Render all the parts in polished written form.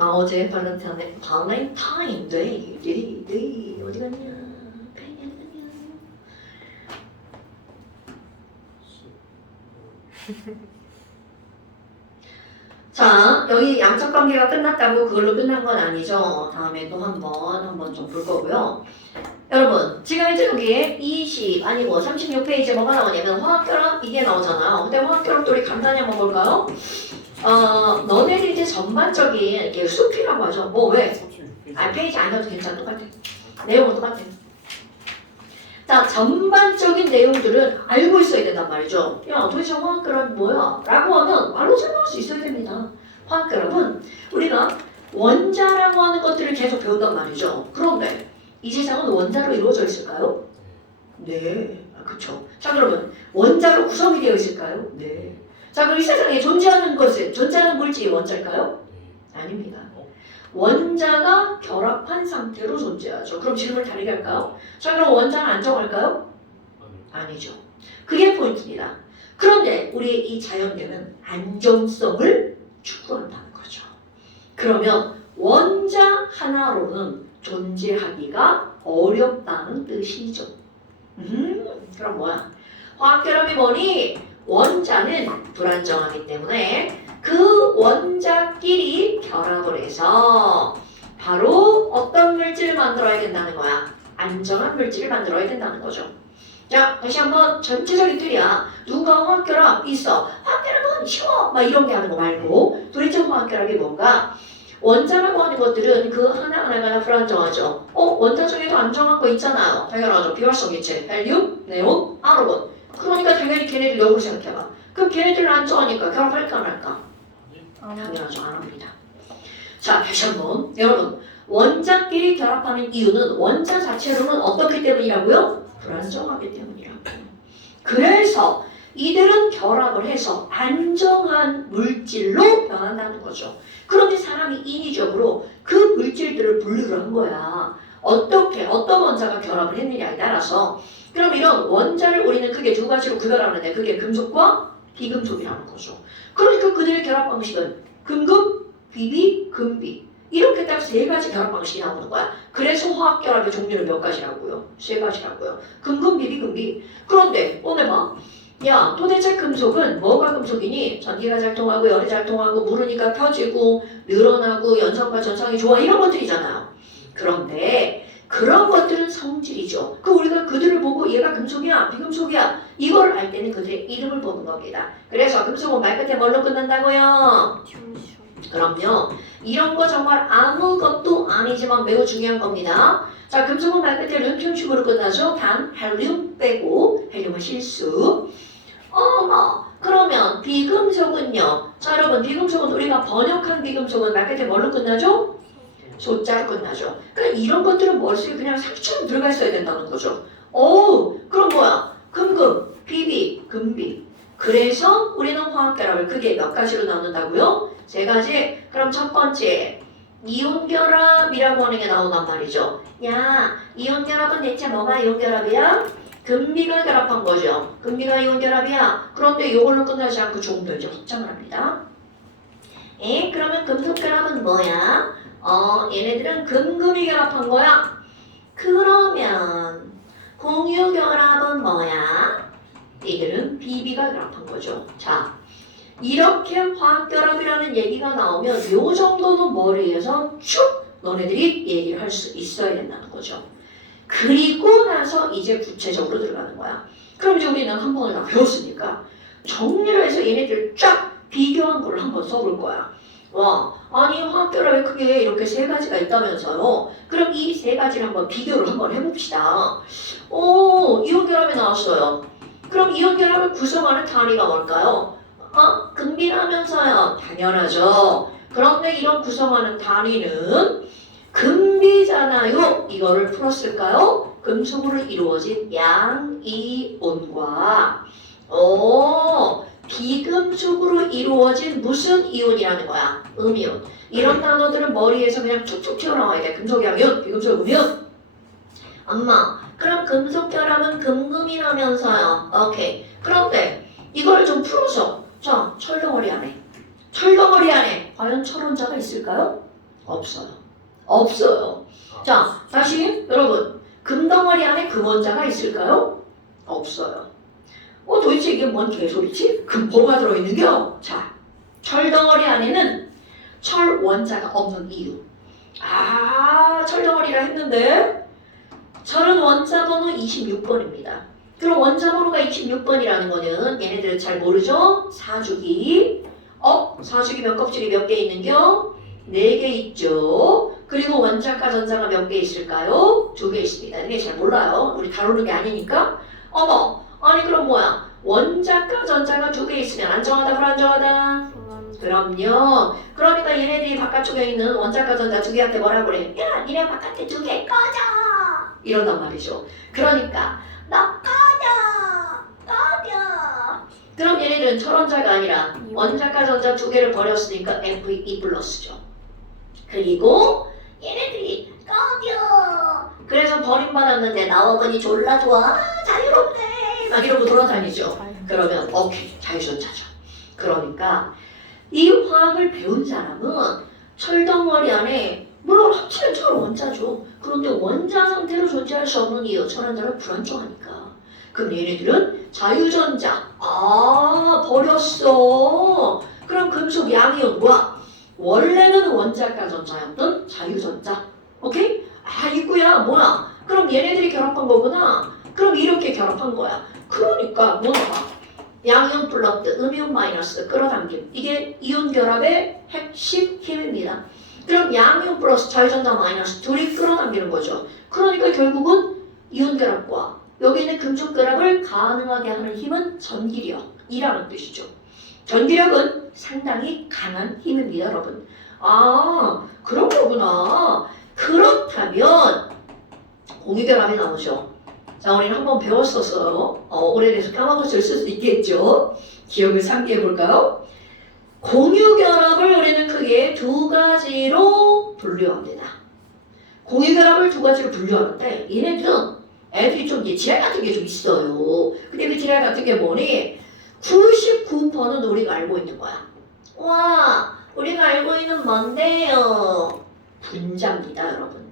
어제 발렌타인 데이 어디 갔냐? 자, 여기 양적 관계가 끝났다고 그걸로 끝난 건 아니죠. 다음에 또 한번 좀 볼 거고요. 여러분, 지금 이제 여기에 20 아니고 36페이지에 뭐가 나오냐면 화학결합 이게 나오잖아요. 근데 화학결합도 우리 간단히 한번 볼까요? 너네들이 이제 전반적인 이게 숲이라고 하죠. 뭐 왜? 페이지 안 가도 괜찮아. 똑같아. 내용은 똑같아. 자, 전반적인 내용들은 알고 있어야 된단 말이죠. 야, 도대체 화학결합이 뭐야? 라고 하면 말로 설명할 수 있어야 됩니다. 화학결합은 우리가 원자라고 하는 것들을 계속 배운단 말이죠. 그런데 이 세상은 원자로 이루어져 있을까요? 네, 그렇죠. 자, 그러면 원자로 구성이 되어 있을까요? 네. 자, 그럼 이 세상에 존재하는 물질이 원자일까요? 아닙니다. 원자가 결합한 상태로 존재하죠. 그럼 질문을 다르게 할까요? 자, 그럼 원자는 안정할까요? 아니죠. 그게 포인트입니다. 그런데 우리 이 자연계는 안정성을 추구한다는 거죠. 그러면 원자 하나로는 존재하기가 어렵다는 뜻이죠. 그럼 뭐야? 화학결합이 뭐니? 원자는 불안정하기 때문에 그 원자끼리 결합을 해서 바로 어떤 물질을 만들어야 된다는 거야? 안정한 물질을 만들어야 된다는 거죠. 자, 다시 한번 전체적인 틀이야. 누가 화학결합 있어? 화학결합은 쉬워! 막 이런 게 하는 거 말고 도대체 화학결합이 뭔가? 원자라고 하는 것들은 그 하나하나가 불안정하죠. 원자 중에도 안정한 거 있잖아요. 당연하죠. 비활성 기체, 헬륨, 네온, 아르곤. 그러니까 당연히 걔네들 역으로 생각해봐. 그럼 걔네들은 안정하니까 결합할까 안 할까? 당연하죠. 안 합니다. 자, 다시 한번 여러분, 원자끼리 결합하는 이유는 원자 자체로는 어떻기 때문이라고요? 불안정하기 때문이라고요. 그래서 이들은 결합을 해서 안정한 물질로 변한다는 거죠. 그런데 사람이 인위적으로 그 물질들을 분류를 한 거야. 어떤 원자가 결합을 했느냐에 따라서. 그럼 이런 원자를 우리는 크게 두 가지로 구별하는데 그게 금속과 비금속이라는 거죠. 그러니까 그들의 결합 방식은 금금, 비비, 금비. 이렇게 딱 세 가지 결합 방식이 나오는 거야. 그래서 화학결합의 종류는 몇 가지라고요? 세 가지라고요. 금금, 비비, 금비. 그런데 오늘 봐. 야, 도대체 금속은 뭐가 금속이니? 전기가 잘 통하고 열이 잘 통하고 물으니까 펴지고 늘어나고 연성과 전성이 좋아 이런 것들이잖아요. 그런데 그런 것들은 성질이죠. 그 우리가 그들을 보고 얘가 금속이야, 비금속이야 이걸 알 때는 그들의 이름을 보는 겁니다. 그래서 금속은 말 끝에 뭘로 끝난다고요? 그럼요. 이런 거 정말 아무것도 아니지만 매우 중요한 겁니다. 자, 금속은 말 끝에 룸튠식으로 끝나죠. 단, 헬륨 빼고 헬륨은 실수. 그러면 비금속은요. 자, 여러분 비금속은 우리가 번역한 비금속은 말 끝에 뭘로 끝나죠? 소자로 끝나죠. 그러니까 이런 것들은 머릿속에 그냥 상처럼 들어가 있어야 된다는 거죠. 그럼 뭐야? 금금, 비비, 금비. 그래서 우리는 화학결합을 크게 몇 가지로 나눈다고요? 세 가지. 그럼 첫 번째 이온결합이라고 하는 게 나온단 말이죠. 야, 이온결합은 대체 뭐가 이온결합이야? 금비가 결합한 거죠. 금비가 이온결합이야. 그런데 이걸로 끝나지 않고 조금 더 이제 확장을 합니다. 그러면 금속결합은 뭐야? 얘네들은 금금이 결합한 거야. 그러면 공유결합은 뭐야? 이들은 비비가 결합한 거죠. 자, 이렇게 화학결합이라는 얘기가 나오면 요 정도는 머리에서 쭉 너네들이 얘기를 할 수 있어야 된다는 거죠. 그리고 나서 이제 구체적으로 들어가는 거야. 그럼 이제 우리는 한 번을 다 배웠으니까 정리를 해서 얘네들 쫙 비교한 걸 한번 써볼 거야. 아니 화학결합이 크게 이렇게 세 가지가 있다면서요. 그럼 이 세 가지를 한번 비교를 한번 해봅시다. 이온결합이 나왔어요. 그럼 이온결합을 구성하는 단위가 뭘까요? 금비라면서요. 당연하죠. 그런데 이런 구성하는 단위는 금비잖아요. 이거를 풀었을까요? 금속으로 이루어진 양이온과 비금속으로 이루어진 무슨 이온이라는 거야? 음이온. 이런 단어들은 머리에서 그냥 툭툭 튀어나와야 돼. 금속 양이온, 비금속 음이온. 엄마, 그럼 금속결합은 금금이라면서요. 오케이. 그런데 이걸 좀 풀어서 자, 철덩어리 안에 과연 철원자가 있을까요? 없어요. 없어요. 자, 다시 여러분, 금덩어리 안에 금원자가 있을까요? 없어요. 도대체 이게 뭔 개소리지? 뭐가 들어있는겨? 자, 철덩어리 안에는 철원자가 없는 이유. 철덩어리라 했는데 철은 원자 번호 26번입니다. 그럼 원자 번호가 26번이라는 거는 얘네들은 잘 모르죠? 사주기. 사주기 몇 껍질이 몇 개 있는겨? 4개 있죠. 그리고 원자과 전자가 몇 개 있을까요? 2개 있습니다. 이게 잘 몰라요. 우리 다루는 게 아니니까. 아니 그럼 뭐야? 원자과 전자가 2개 있으면 안정하다 불안정하다? 그럼요. 그러니까 얘네들이 바깥쪽에 있는 원자과 전자 2개한테 뭐라 그래? 야, 니네 바깥에 2개 꺼져! 이런단 말이죠. 그러니까 너 꺼져! 그럼 얘네들은 철원자가 아니라 원자과 전자 2개를 버렸으니까 Fe 플러스죠. 그리고 얘네들이 꺼져! 그래서 버림받았는데 나와보니 졸라 좋아. 자유롭네! 막 이러고 돌아다니죠. 그러면 오케이, 자유전자죠. 그러니까 이 화학을 배운 사람은 철덩어리 안에 물론 합치면 철원자죠. 그런데 원자 상태로 존재할 수 없는 이유, 철원자는 불안정하니까. 그럼 얘네들은 자유전자. 버렸어. 그럼 금속 양이온 뭐야? 원래는 원자과 전자였던 자유전자. 오케이? 이거야 뭐야? 그럼 얘네들이 결합한 거구나. 그럼 이렇게 결합한 거야. 그러니까 뭐야? 양이온 플러스 음이온 마이너스 끌어당김. 이게 이온 결합의 핵심 힘입니다. 그럼 양이온 플러스 자유전자 마이너스 둘이 끌어당기는 거죠. 그러니까 결국은 이온 결합과 여기 있는 금속 결합을 가능하게 하는 힘은 전기력이라는 뜻이죠. 전기력은 상당히 강한 힘입니다, 여러분. 그런 거구나. 그렇다면 공유결합이 나오죠. 자, 우리는 한번 배웠었어요. 오래돼서 까먹었을 수도 있겠죠. 기억을 상기해 볼까요? 공유결합을 우리는 크게 2가지로 분류합니다. 공유결합을 2가지로 분류하는데 얘네들은 애들이 좀 지랄 같은 게 좀 있어요. 근데 그 지랄 같은 게 뭐니? 99%는 우리가 알고 있는 거야. 우리가 알고 있는 뭔데요? 분자입니다, 여러분.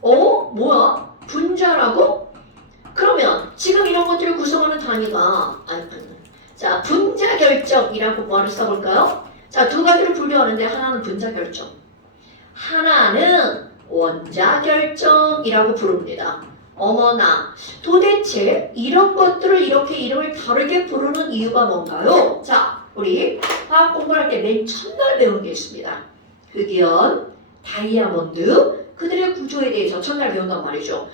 뭐야? 분자라고? 그러면 지금 이런 것들을 구성하는 단위가 자, 분자 결정이라고 뭐를 써볼까요? 자, 2가지로 분류하는데 하나는 분자 결정, 하나는 원자 결정이라고 부릅니다. 어머나, 도대체 이런 것들을 이렇게 이름을 다르게 부르는 이유가 뭔가요? 자, 우리 화학 공부할 때 맨 첫날 배운 게 있습니다. 흑연, 다이아몬드, 그들의 구조에 대해서 첫날 배운단 말이죠.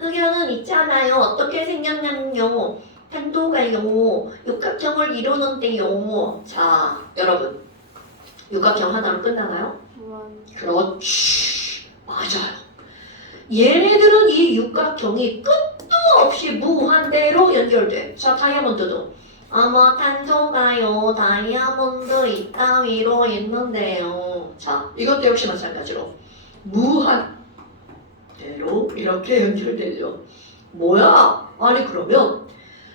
흑연은 있잖아요. 어떻게 생겼냐면요. 탄도가요. 육각형을 이루는데요. 자, 여러분. 육각형 하나로 끝나나요? 그렇지. 맞아요. 얘네들은 이 육각형이 끝도 없이 무한대로 연결돼. 자, 다이아몬드도. 탄소가요. 다이아몬드 이따위로 있는데요. 자, 이것도 역시 마찬가지로. 무한대로 이렇게 연결되죠. 뭐야? 그러면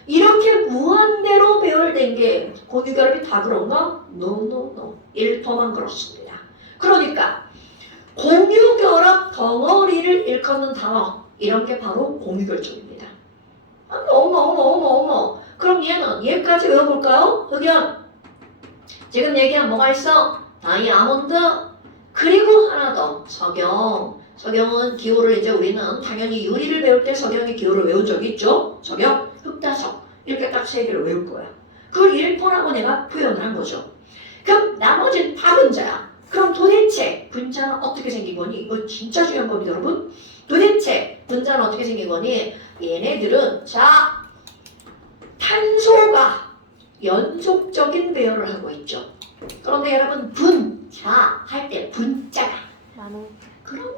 이렇게 무한대로 배열된 게 공유결합이 다 그런가? No. 1%만 그렇습니다. 그러니까 공유결합 덩어리를 일컫는 단어, 이런 게 바로 공유결정입니다. 어머. 그럼 얘까지 외워볼까요? 흑연. 지금 얘기한 뭐가 있어? 다이아몬드. 그리고 하나 더, 석영. 석영은 기호를 이제 우리는 당연히 유리를 배울 때 석영의 기호를 외운 적이 있죠? 석영, 흑다석. 이렇게 딱 3개를 외울 거야. 그걸 1%라고 내가 표현을 한 거죠. 그럼 나머지는 다 분자야. 그럼 도대체 분자는 어떻게 생긴 거니? 이거 진짜 중요한 겁니다, 여러분. 도대체 분자는 어떻게 생긴 거니? 얘네들은 탄소가 연속적인 배열을 하고 있죠. 그런데 여러분 분자 할 때 분자가 그럼요,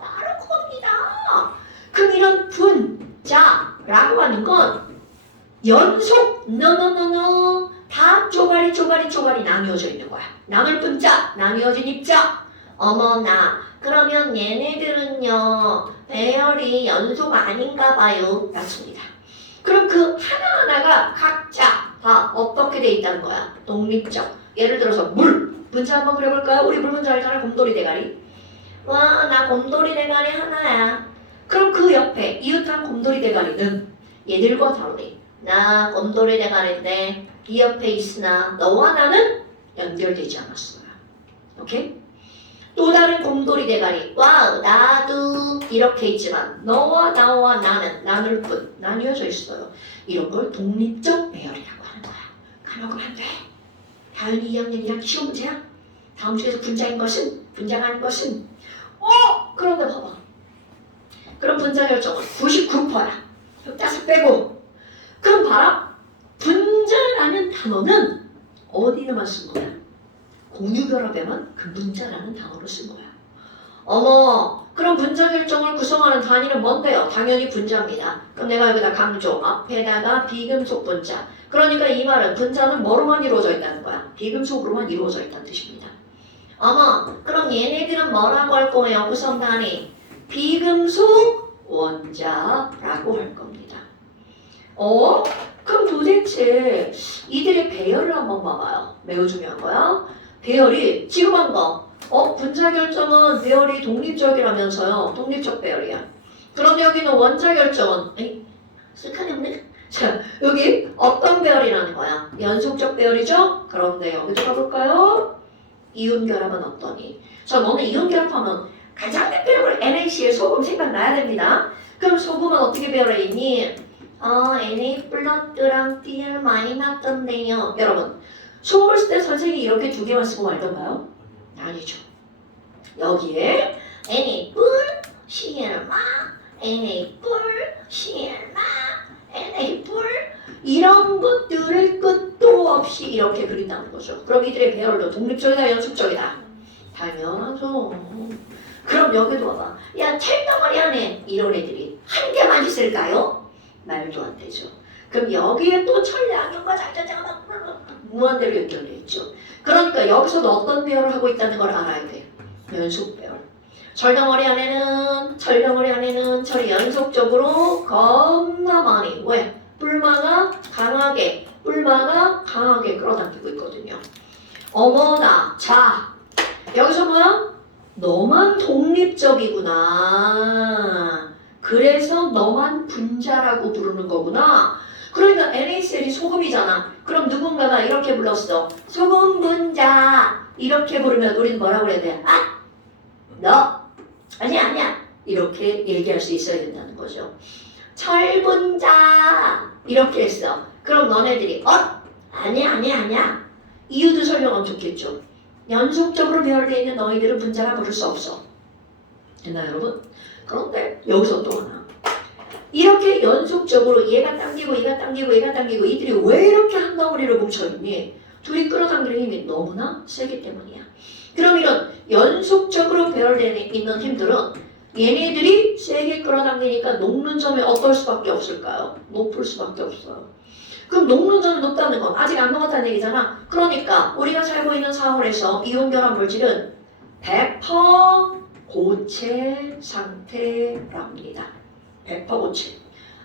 나눌 겁니다. 그럼 이런 분자라고 하는 건 연속 no 다 쪼가리 나뉘어져 있는 거야. 나눌 분자, 나뉘어진 입자. 어머나, 그러면 얘네들은요 배열이 연속 아닌가 봐요. 맞습니다. 그럼 그 하나하나가 각자 다 어떻게 돼 있다는 거야? 독립적. 예를 들어서 물, 분자 한번 그려볼까요? 우리 불분자 알잖아. 곰돌이 대가리. 와, 나 곰돌이 대가리 하나야. 그럼 그 옆에 이웃한 곰돌이 대가리는 얘들과 다르네. 나 곰돌이 대가리인데 이 옆에 있으나 너와 나는 연결되지 않았어요. 오케이? 또 다른 곰돌이 대가리. 와우, 나도 이렇게 있지만 너와 나와 나는 나눌 뿐 나뉘어져 있어요. 이런 걸 독립적 배열이라고 하는 거야. 까먹으면 안 돼. 다은이 2학년이랑 시험 문제야. 다음 주에서 분자인 것은 분자하는 것은 그런데 봐봐. 그럼 분자 결정은 99%야. 15 빼고. 그럼 봐라. 분자라는 단어는 어디에만 쓴 거야? 공유결합에만 그 분자라는 단어를 쓴 거야. 어머, 그럼 분자 결정을 구성하는 단위는 뭔데요? 당연히 분자입니다. 그럼 내가 여기다 강조, 앞에다가 비금속 분자. 그러니까 이 말은 분자는 뭐로만 이루어져 있다는 거야? 비금속으로만 이루어져 있다는 뜻입니다. 어머, 그럼 얘네들은 뭐라고 할 거예요? 구성 단위? 비금속 원자라고 할 겁니다. 그럼 도대체 이들의 배열을 한번 봐봐요. 매우 중요한 거야. 배열이 지금 한 거. 분자 결정은 배열이 독립적이라면서요. 독립적 배열이야. 그럼 여기는 원자 결정은 쓱하니 없네. 자, 여기 어떤 배열이라는 거야? 연속적 배열이죠? 그런데 여기도 가볼까요? 이온결합은 어떠니? 자, 너는 이온결합하면 가장 대표적으로 NaCl 소금 생각나야 됩니다. 그럼 소금은 어떻게 배열해 있니? Na 플러스랑 T를 많이 놨던데요. 여러분, 소금을 쓸 때 선생님이 이렇게 두 개만 쓰고 말던가요? 아니죠. 여기에 Na 뿔, Cl 마, Na 뿔, Cl 마, Na 뿔 이런 것들을 끝도 없이 이렇게 그린다는 거죠. 그럼 이들의 배열도 독립적이다, 연속적이다? 당연하죠. 그럼 여기도 봐봐. 야, 텔덩어리 안에 이런 애들이 한 개만 있을까요? 말도 안 되죠. 그럼 여기에 또 철량연과 자자자가 무한대로 연결되어 있죠. 그러니까 여기서도 어떤 배열을 하고 있다는 걸 알아야 돼. 연속 배열. 철덩어리 안에는 철이 연속적으로 겁나 많이 왜? 뿔마가 강하게 끌어당기고 있거든요. 어머나, 자 여기서 뭐야? 너만 독립적이구나. 그래서 너만 분자라고 부르는 거구나. 그러니까 NaCl이 소금이잖아. 그럼 누군가가 이렇게 불렀어. 소금 분자. 이렇게 부르면 우리는 뭐라고 그래야 돼? 너. 아니야. 이렇게 얘기할 수 있어야 된다는 거죠. 철분자. 이렇게 했어. 그럼 너네들이 아니야. 이유도 설명하면 좋겠죠. 연속적으로 배열되어 있는 너희들은 분자라 부를 수 없어. 됐나요, 여러분? 그런데 여기서 또 하나. 이렇게 연속적으로 얘가 당기고 이들이 왜 이렇게 한 덩어리로 뭉쳐있니? 둘이 끌어당기는 힘이 너무나 세기 때문이야. 그럼 이런 연속적으로 배열되어 있는 힘들은 얘네들이 세게 끌어당기니까 녹는 점이 어떨 수밖에 없을까요? 높을 수밖에 없어요. 그럼 녹는 점이 높다는 건 아직 안 녹았다는 얘기잖아. 그러니까 우리가 살고 있는 사원에서 이온결합 물질은 100% 고체 상태랍니다. 100% 고체.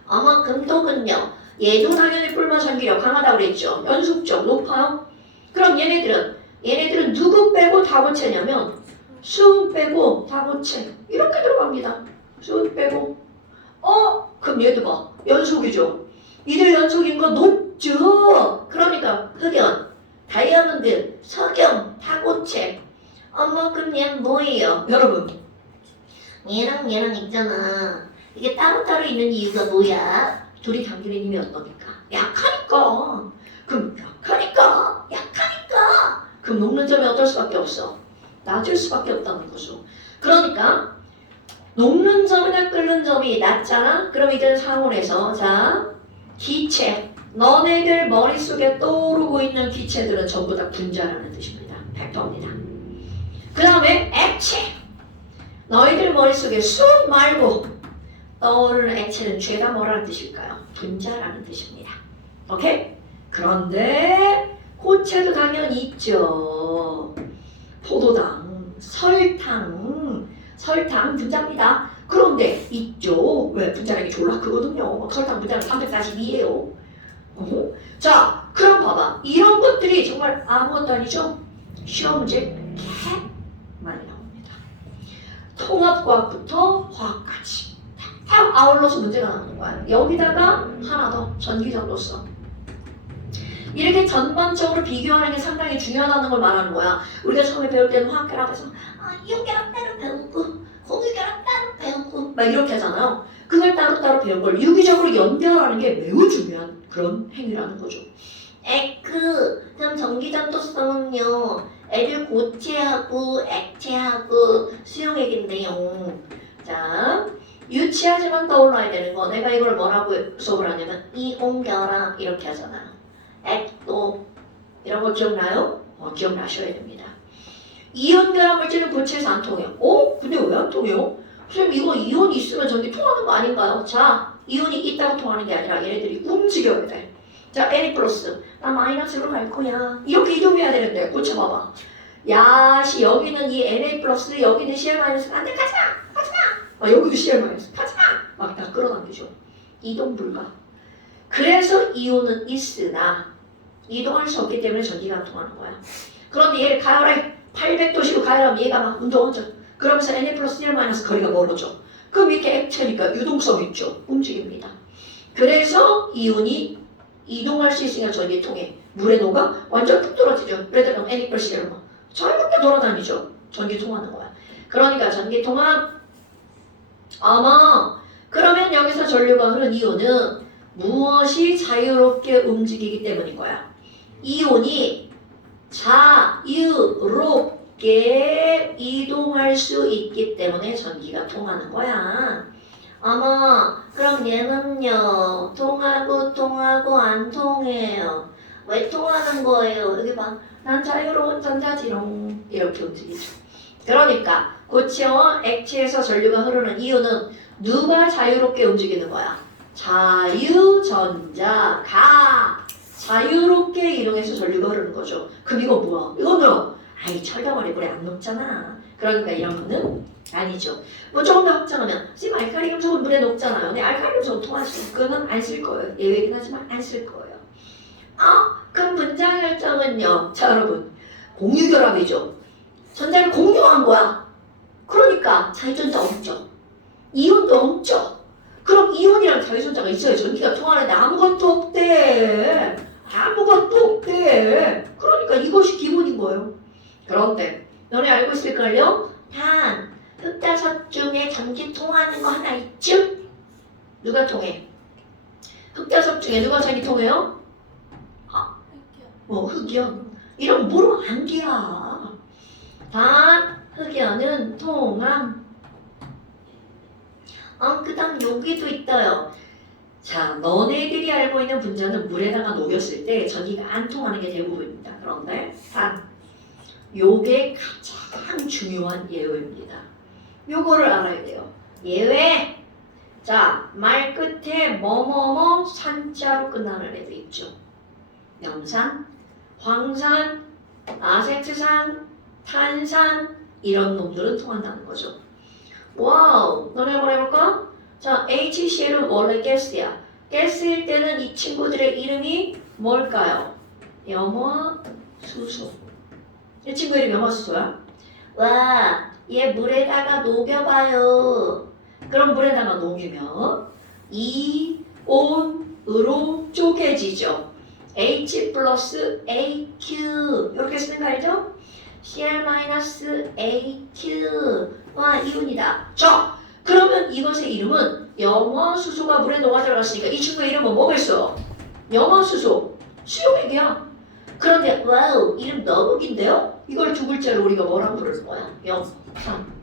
아마 금독은요. 얘도 당연히 뿔마 전기력 강하다고 그랬죠. 연속적 높아요. 그럼 얘네들은 누구 빼고 다 고체냐면 수은 빼고 다 고체. 이렇게 들어갑니다. 수은 빼고. 그럼 얘도 봐. 연속이죠. 이들 연속인 거 높죠. 그러니까 흑연, 다이아몬드, 석영, 다 고체. 그럼 얘는 뭐예요? 여러분, 얘랑 있잖아. 이게 따로따로 있는 이유가 뭐야? 둘이 당기는 힘이 어떠니까? 약하니까. 그럼 녹는 점이 어떨 수밖에 없어? 낮을 수밖에 없다는 거죠. 그러니까 녹는 점이나 끓는 점이 낮잖아? 그럼 이들 상온에서 기체, 너네들 머릿속에 떠오르고 있는 기체들은 전부 다 분자라는 뜻입니다. 100%입니다. 그 다음에 액체, 너희들 머릿속에 수 말고 떠오르는 액체는 죄다 뭐라는 뜻일까요? 분자라는 뜻입니다. 오케이? 그런데 고체도 당연히 있죠. 포도당, 설탕 분자입니다. 그런데 있죠. 왜? 분자량이 졸라 크거든요. 설탕 분자는 342예요. 자, 그럼 봐봐. 이런 것들이 정말 아무것도 아니죠? 시험 문제 개 많이 나옵니다. 통합과학부터 화학까지 다 아울러서 문제가 나오는 거야. 여기다가 하나 더 전기전도 써. 이렇게 전반적으로 비교하는 게 상당히 중요하다는 걸 말하는 거야. 우리가 처음에 배울 때는 화학결합에서 이온결합 따로 배우고 공유결합 따로 배우고 막 이렇게 하잖아요. 그걸 따로따로 배운 걸 유기적으로 연결하는 게 매우 중요한 그런 행위라는 거죠. 그럼 전기전도성은요, 애들 고체하고 액체하고 수용액인데요. 자, 유치하지만 떠올라야 되는 거. 내가 이걸 뭐라고 수업을 하냐면 이온결합 이렇게 하잖아요. 액도 이런 거 기억나요? 기억나셔야 됩니다. 이온결합 물질은 고체에서 안 통해요. 근데 왜 안 통해요? 선생님 이거 이온이 있으면 전기 통하는 거 아닌가요? 자, 이온이 있다고 통하는 게 아니라 얘네들이 움직여야 돼. 자, Na 플러스 나 마이너스로 갈 거야. 이렇게 이동해야 되는데 고쳐봐봐. 야시 여기는 이 Na 플러스 여기는 Cl 마이너스 안돼 가지마 여기도 Cl 마이너스 가지마 막 다 끌어당기죠. 이동 불가. 그래서 이온은 있으나 이동할 수 없기 때문에 전기가 안 통하는 거야. 그런데 얘를 가열해 800도씨로 가열하면 얘가 막 운동하죠. 그러면서 Na 플러스 Cl 마이너스 거리가 멀어져. 그럼 이렇게 액체니까 유동성 있죠. 움직입니다. 그래서 이온이 이동할 수 있으니까 전기 통해. 물에 녹아 완전 뚝 떨어지죠. 그래도 Na 플러스 Cl 막 자유롭게 돌아다니죠. 전기 통하는 거야. 그러니까 전기 통합 그러면 여기서 전류가 흐른 이온은 무엇이 자유롭게 움직이기 때문인 거야. 이온이 자유롭게 이동할 수 있기 때문에 전기가 통하는 거야. 그럼 얘는요 통하고 안 통해요. 왜 통하는 거예요? 여기 봐. 난 자유로운 전자지롱 이렇게 움직이죠. 그러니까 고체와 액체에서 전류가 흐르는 이유는 누가 자유롭게 움직이는 거야? 자유전자가 자유롭게 이동해서 전류가 흐르는 거죠. 그럼 이거 뭐야? 이거는 철덩어리 물에 안 녹잖아. 그러니까 이런 거는 아니죠. 뭐 조금 더 확장하면 지금 알칼리 금속은 물에 녹잖아요. 근데 알칼리 금속은 통할 수 있고 그건 안 쓸 거예요. 예외긴 하지만 안 쓸 거예요. 그럼 분자 결정은요. 자 여러분 공유결합이죠. 전자를 공유한 거야. 그러니까 자유전자 없죠. 이온도 없죠. 그럼 이온이랑 자유전자가 있어야 전기가 통하는데 아무것도 없대. 그러니까 이것이 기본인 거예요. 그런데 너네 알고 있을걸요? 단 흑자석 중에 전기 통하는 거 하나 있죠? 누가 통해? 흑자석 중에 누가 전기 통해요? 흑연. 이런 뭐로 안기야. 단 흑연은 통함. 그 다음 여기도 있어요. 자, 너네들이 알고 있는 분자는 물에다가 녹였을 때 전기가 안 통하는 게 대부분입니다. 그런데 단 요게 가장 중요한 예외입니다. 요거를 알아야 돼요. 예외. 자, 말 끝에 뭐뭐뭐 산자로 끝나는 애도 있죠. 염산, 황산, 아세트산, 탄산 이런 놈들은 통한다는 거죠. 와우, 너네 한번 해볼까? 자, HCl은 원래 가스야. 가스일 때는 이 친구들의 이름이 뭘까요? 염화수소. 이 친구 이름이 염화수소야. 와, 얘 물에다가 녹여봐요. 그럼 물에다가 녹이면 이온으로 쪼개지죠. H 플러스 AQ 이렇게 쓰는 거 알죠? Cl 마이너스 AQ 와 이온이다. 그러면 이것의 이름은 염화수소가 물에 녹아 들어갔으니까 이 친구의 이름은 뭐겠어? 염화수소 수용액이야. 그런데 와우 이름 너무 긴데요? 이걸 두 글자로 우리가 뭐라고 부르는 거야? 염산.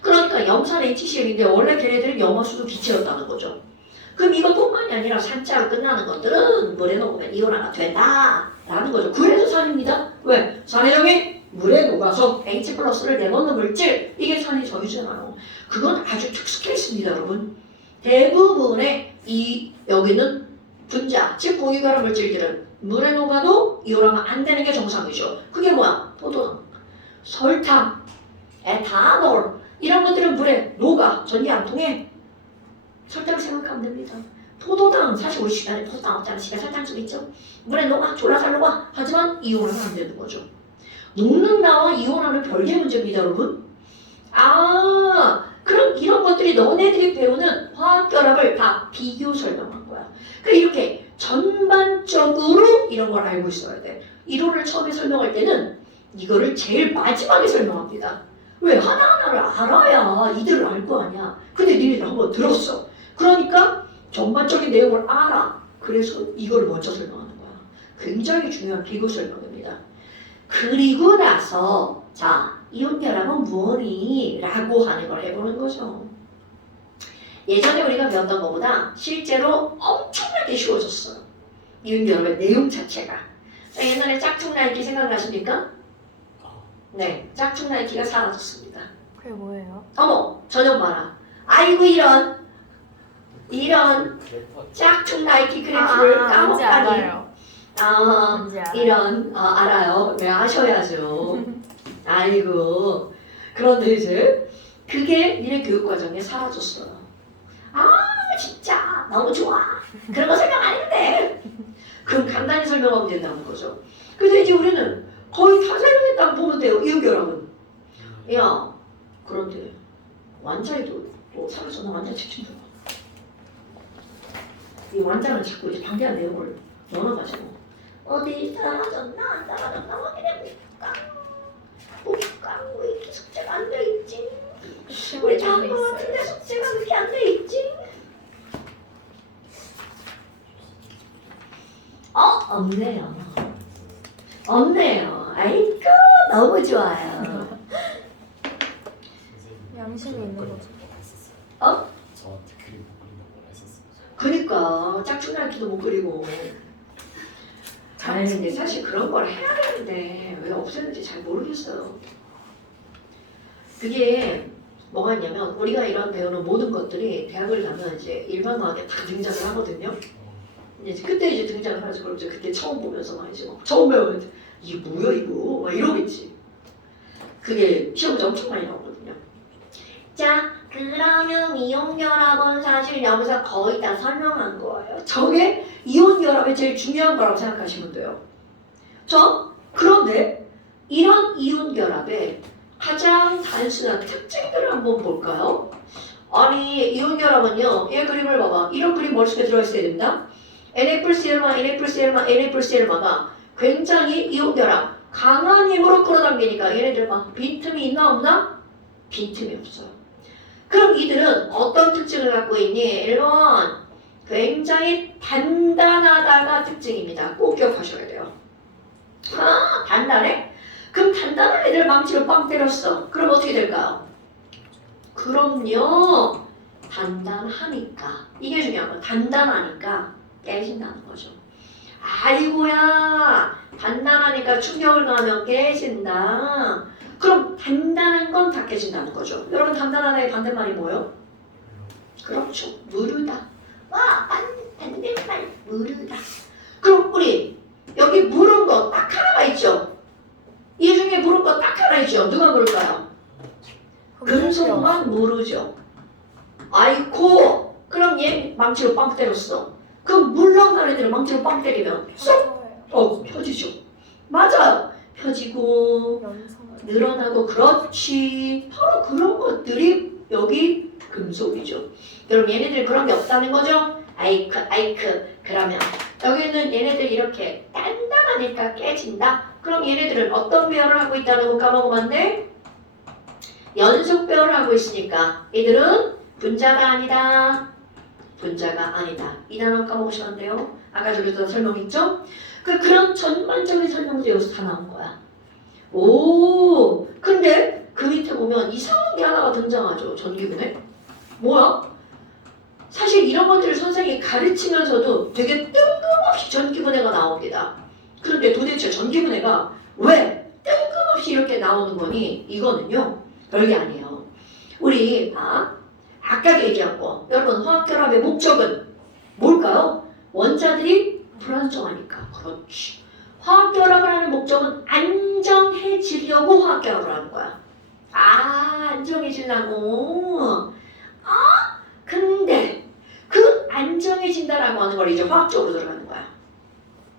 그러니까 염산 HCl인데 원래 걔네들은 염화수소 기체였다는 거죠. 그럼 이것뿐만이 아니라 산자로 끝나는 것들은 물에 녹으면 이온화가 된다라는 거죠. 그래서 산입니다. 왜? 산해점이 물에 녹아서 H 플러스를 내놓는 물질 이게 산의 정유잖아요. 그건 아주 특수 케이스입니다, 여러분. 대부분의 여기는 분자, 즉 공유결합 물질들은 물에 녹아도 이온화가 안 되는 게 정상이죠. 그게 뭐야? 포도당, 설탕, 에탄올 이런 것들은 물에 녹아 전기 안 통해. 설탕 생각하면 됩니다. 포도당 사실 우리 시간에 포도당 없잖아. 시간 설탕 좀 있죠. 물에 녹아 졸라 잘 녹아. 하지만 이온화가 안 되는 거죠. 녹는다와 이온화는 별개 문제입니다, 여러분. 그럼 이런 것들이 너네들이 배우는 화학결합을 다 비교 설명한 거야. 그러니까 이렇게 전반적으로 이런 걸 알고 있어야 돼. 이론을 처음에 설명할 때는 이거를 제일 마지막에 설명합니다. 왜? 하나하나를 알아야 이들을 알 거 아니야. 근데 니네들 한번 들었어. 그러니까 전반적인 내용을 알아. 그래서 이걸 먼저 설명하는 거야. 굉장히 중요한 비교 설명입니다. 그리고 나서 자, 이온결합은 뭐니? 라고 하는 걸 해보는 거죠. 예전에 우리가 배웠던 것보다 실제로 엄청나게 쉬워졌어요. 이온결합의 내용 자체가. 자, 옛날에 짝퉁 나이키 생각나십니까? 네, 짝퉁 나이키가 사라졌습니다. 그게 뭐예요? 어머, 저녁 봐라. 아이고 이런 짝퉁 나이키 그래프를 뭔지 까먹다니. 알아요. 뭔지 알아요. 이런 알아요. 왜 아셔야죠. 아이고. 그런데 이제 그게 니네 교육과정에 사라졌어요. 진짜 너무 좋아. 그런 거 설명 안 했는데. 그럼 간단히 설명하면 된다는 거죠. 그래서 이제 우리는 거의 다 설명했다고 보면 돼요. 이온결합은. 야, 그런데 완자에도 또 사라졌나? 완자 책 좀 줘봐. 이 완자는 자꾸 이제 방대한 내용을 넣어가지고 어디 사라졌나 안 사라졌나 확인해볼까? 볼까? 왜 이렇게 숙제가 안 돼 있지? 우리 다음 거 같은데 숙제가 왜 이렇게 안 돼 있지? 없네요. 없네요. 아이고 너무 좋아요. 양심이 있는 거죠. 어? 저한테 그림 못 그린다고 했었어요. 그니까 짝퉁날기도 못 그리고. 아니 근데 사실 그런 걸 해야 되는데 왜 없었는지 잘 모르겠어요. 그게 뭐가 있냐면 우리가 이런 배우는 모든 것들이 대학을 가면 이제 일반화하게 다 등장을 하거든요. 이제 그때 이제 등장을 하죠. 그럼 이제 그때 처음 보면서 막 이제 막 처음 배우는데 이게 뭐야 이거 막 이러겠지. 그게 시험 문제 엄청 많이 나오거든요. 자, 그러면 이온결합은 사실 여기서 거의 다 설명한 거예요. 저게 이온결합의 제일 중요한 거라고 생각하시면 돼요. 그런데 이런 이온결합의 가장 단순한 특징들을 한번 볼까요? 아니 이온결합은요, 얘 그림을 봐봐. 이런 그림 머릿속에 들어있어야 된다. NaCl마가 굉장히 이온결합 강한 힘으로 끌어당기니까 얘네들 막 빈틈이 있나 없나? 빈틈이 없어요. 그럼 이들은 어떤 특징을 갖고 있니? 1번 굉장히 단단하다가 특징입니다. 꼭 기억하셔야 돼요. 단단해? 그럼 단단한 애들 망치로 빵 때렸어. 그럼 어떻게 될까요? 그럼요. 단단하니까. 이게 중요한 거. 단단하니까 깨진다는 거죠. 아이고야. 단단하니까 충격을 가하면 깨진다. 그럼 단단한 건 다 깨진다는 거죠. 여러분 단단하다의 반대말이 뭐예요? 그렇죠. 무르다. 와, 반대말 무르다. 그럼 우리 여기 무른 거 딱 하나가 있죠. 이 중에 무른 거 딱 하나 있죠. 누가 무를까요? 금속만 무르죠. 아이고. 그럼 얘 망치로 빵 때렸어. 그럼 물렁한 애들을 망치로 빵 때리면 쏙 펴지죠. 맞아요. 펴지고 늘어나고. 그렇지. 바로 그런 것들이 여기 금속이죠. 그럼 얘네들 그런 게 없다는 거죠? 아이크. 그러면 여기는 얘네들 이렇게 단단하니까 깨진다. 그럼 얘네들은 어떤 배열을 하고 있다는 거 까먹어봤네? 연속 배열을 하고 있으니까 이들은 분자가 아니다. 이 단어 까먹으시면 안 돼요. 아까 저기서 설명했죠? 그런 전반적인 설명도 여기서 다 나온 거야. 오, 근데 그 밑에 보면 이상한 게 하나가 등장하죠. 전기분해. 뭐야? 사실 이런 것들을 선생님이 가르치면서도 되게 뜬금없이 전기분해가 나옵니다. 그런데 도대체 전기분해가 왜 뜬금없이 이렇게 나오는 거니? 이거는요, 별게 아니에요. 우리 아까 얘기한 거, 여러분 화학결합의 목적은 뭘까요? 원자들이 불안정하니까. 그렇지. 화학결합을 하는 목적은 안정해지려고 화학결합을 하는 거야. 안정해지려고. 근데 그 안정해진다라고 하는 걸 이제 화학적으로 들어가는 거야.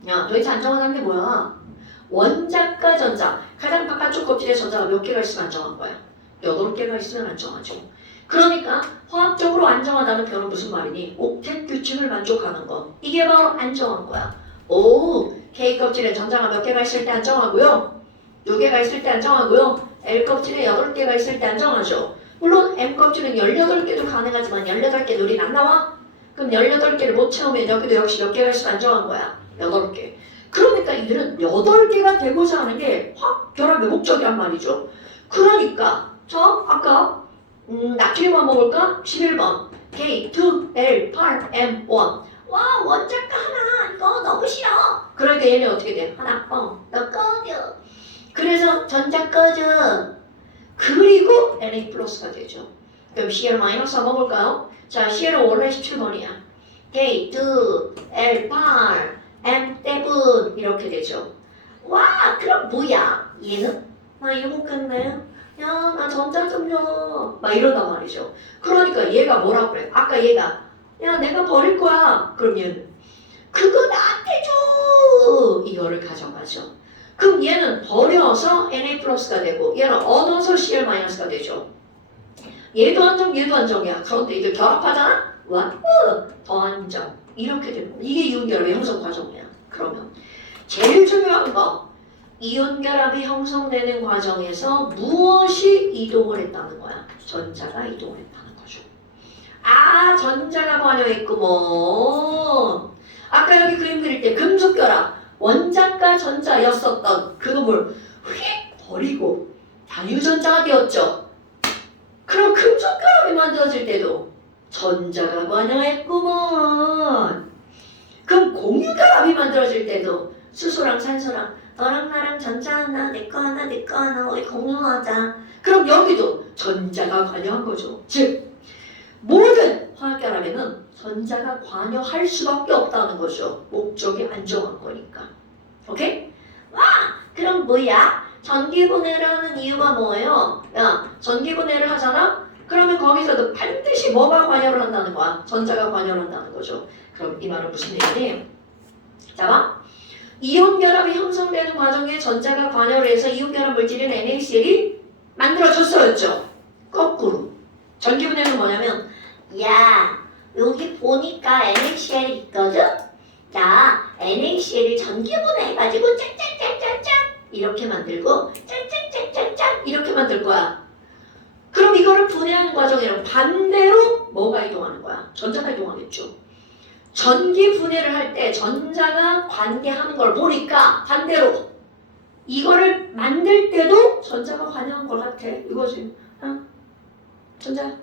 야, 도대체 안정하다는 게 뭐야? 원자과 전자, 가장 바깥쪽 껍질에 전자가 몇 개가 있으면 안정한 거야? 8개가 있으면 안정하죠. 그러니까 화학적으로 안정하다는 표현은 무슨 말이니? 옥텟 규칙을 만족하는 것. 이게 바로 안정한 거야. 오, K 껍질에 전자가 몇 개가 있을 때 안정하고요. 2개가 있을 때 안정하고요. L 껍질에 8개가 있을 때 안정하죠. 물론 M 껍질은 18개도 가능하지만 18개 누린 안 나와? 그럼 18개를 못 채우면 여기도 역시 몇 개가 있으면 안정한 거야. 8개. 그러니까 이들은 8개가 되고자 하는 게 화학 결합의 목적이란 말이죠. 그러니까 저 아까 나트륨 한번 볼까? 11번 K2L8M1 와 원자가 하나 이거 너무 싫어. 그러니까 얘는 어떻게 돼? 하나 너 꺼져. 그래서 전자 꺼져. 그리고 Na 플러스가 되죠. 그럼 Cl 마이너스 한번 볼까요? 자 Cl은 원래 17번이야. K2L8 M7 이렇게 되죠. 와 그럼 뭐야? 얘는? 나 이거 못 갔네. 야, 나 전자 좀 줘. 막 이런단 말이죠. 그러니까 얘가 뭐라 그래? 아까 얘가 야, 내가 버릴 거야. 그럼 얘는 그거 나한테 줘. 이거를 가져가죠. 그럼 얘는 버려서 Na 플러스가 되고 얘는 얻어서 Cl 마이너스가 되죠. 얘도 안정, 얘도 안정이야. 그런데 이들 결합하잖아? 와, 더 안정. 이렇게 되고 이게 이온결합의 형성 과정이야. 그러면 제일 중요한 거 이온결합이 형성되는 과정에서 무엇이 이동을 했다는 거야? 전자가 이동을 했다는 거죠. 아, 전자가 관여했구먼. 아까 여기 그림 그릴 때 금속결합, 원자과 전자였었던 그놈을 휙 버리고 단유전자가 되었죠. 그럼 금속결합이 만들어질 때도 전자가 관여했구먼. 그럼 공유결합이 만들어질 때도 수소랑 산소랑 너랑 나랑 전자 하나, 내 거 하나, 내 거 하나, 우리 공유하자. 그럼 여기도 전자가 관여한 거죠. 즉, 모든 화학결합에는 전자가 관여할 수밖에 없다는 거죠. 목적이 안정한 거니까. 오케이? 와! 그럼 뭐야? 전기분해를 하는 이유가 뭐예요? 야, 전기분해를 하잖아? 그러면 거기서도 반드시 뭐가 관여를 한다는 거야? 전자가 관여를 한다는 거죠. 그럼 이 말은 무슨 얘기니? 자, 봐. 이온결합이 형성되는 과정에 전자가 관여를 해서 이온결합 물질인 NaCl이 만들어졌어였죠. 거꾸로. 전기분해는 뭐냐면 야 여기 보니까 NaCl이 있거든? 나 NaCl을 전기분해해가지고 짠짠짠짠짠 이렇게 만들고 짠짠짠짠짠 이렇게 만들 거야. 그럼 이거를 분해하는 과정에는 반대로 뭐가 이동하는 거야? 전자가 이동하겠죠. 전기 분해를 할 때 전자가 관계하는 걸 보니까 반대로 이거를 만들 때도 전자가 관여한 것 같아. 이거지. 전자.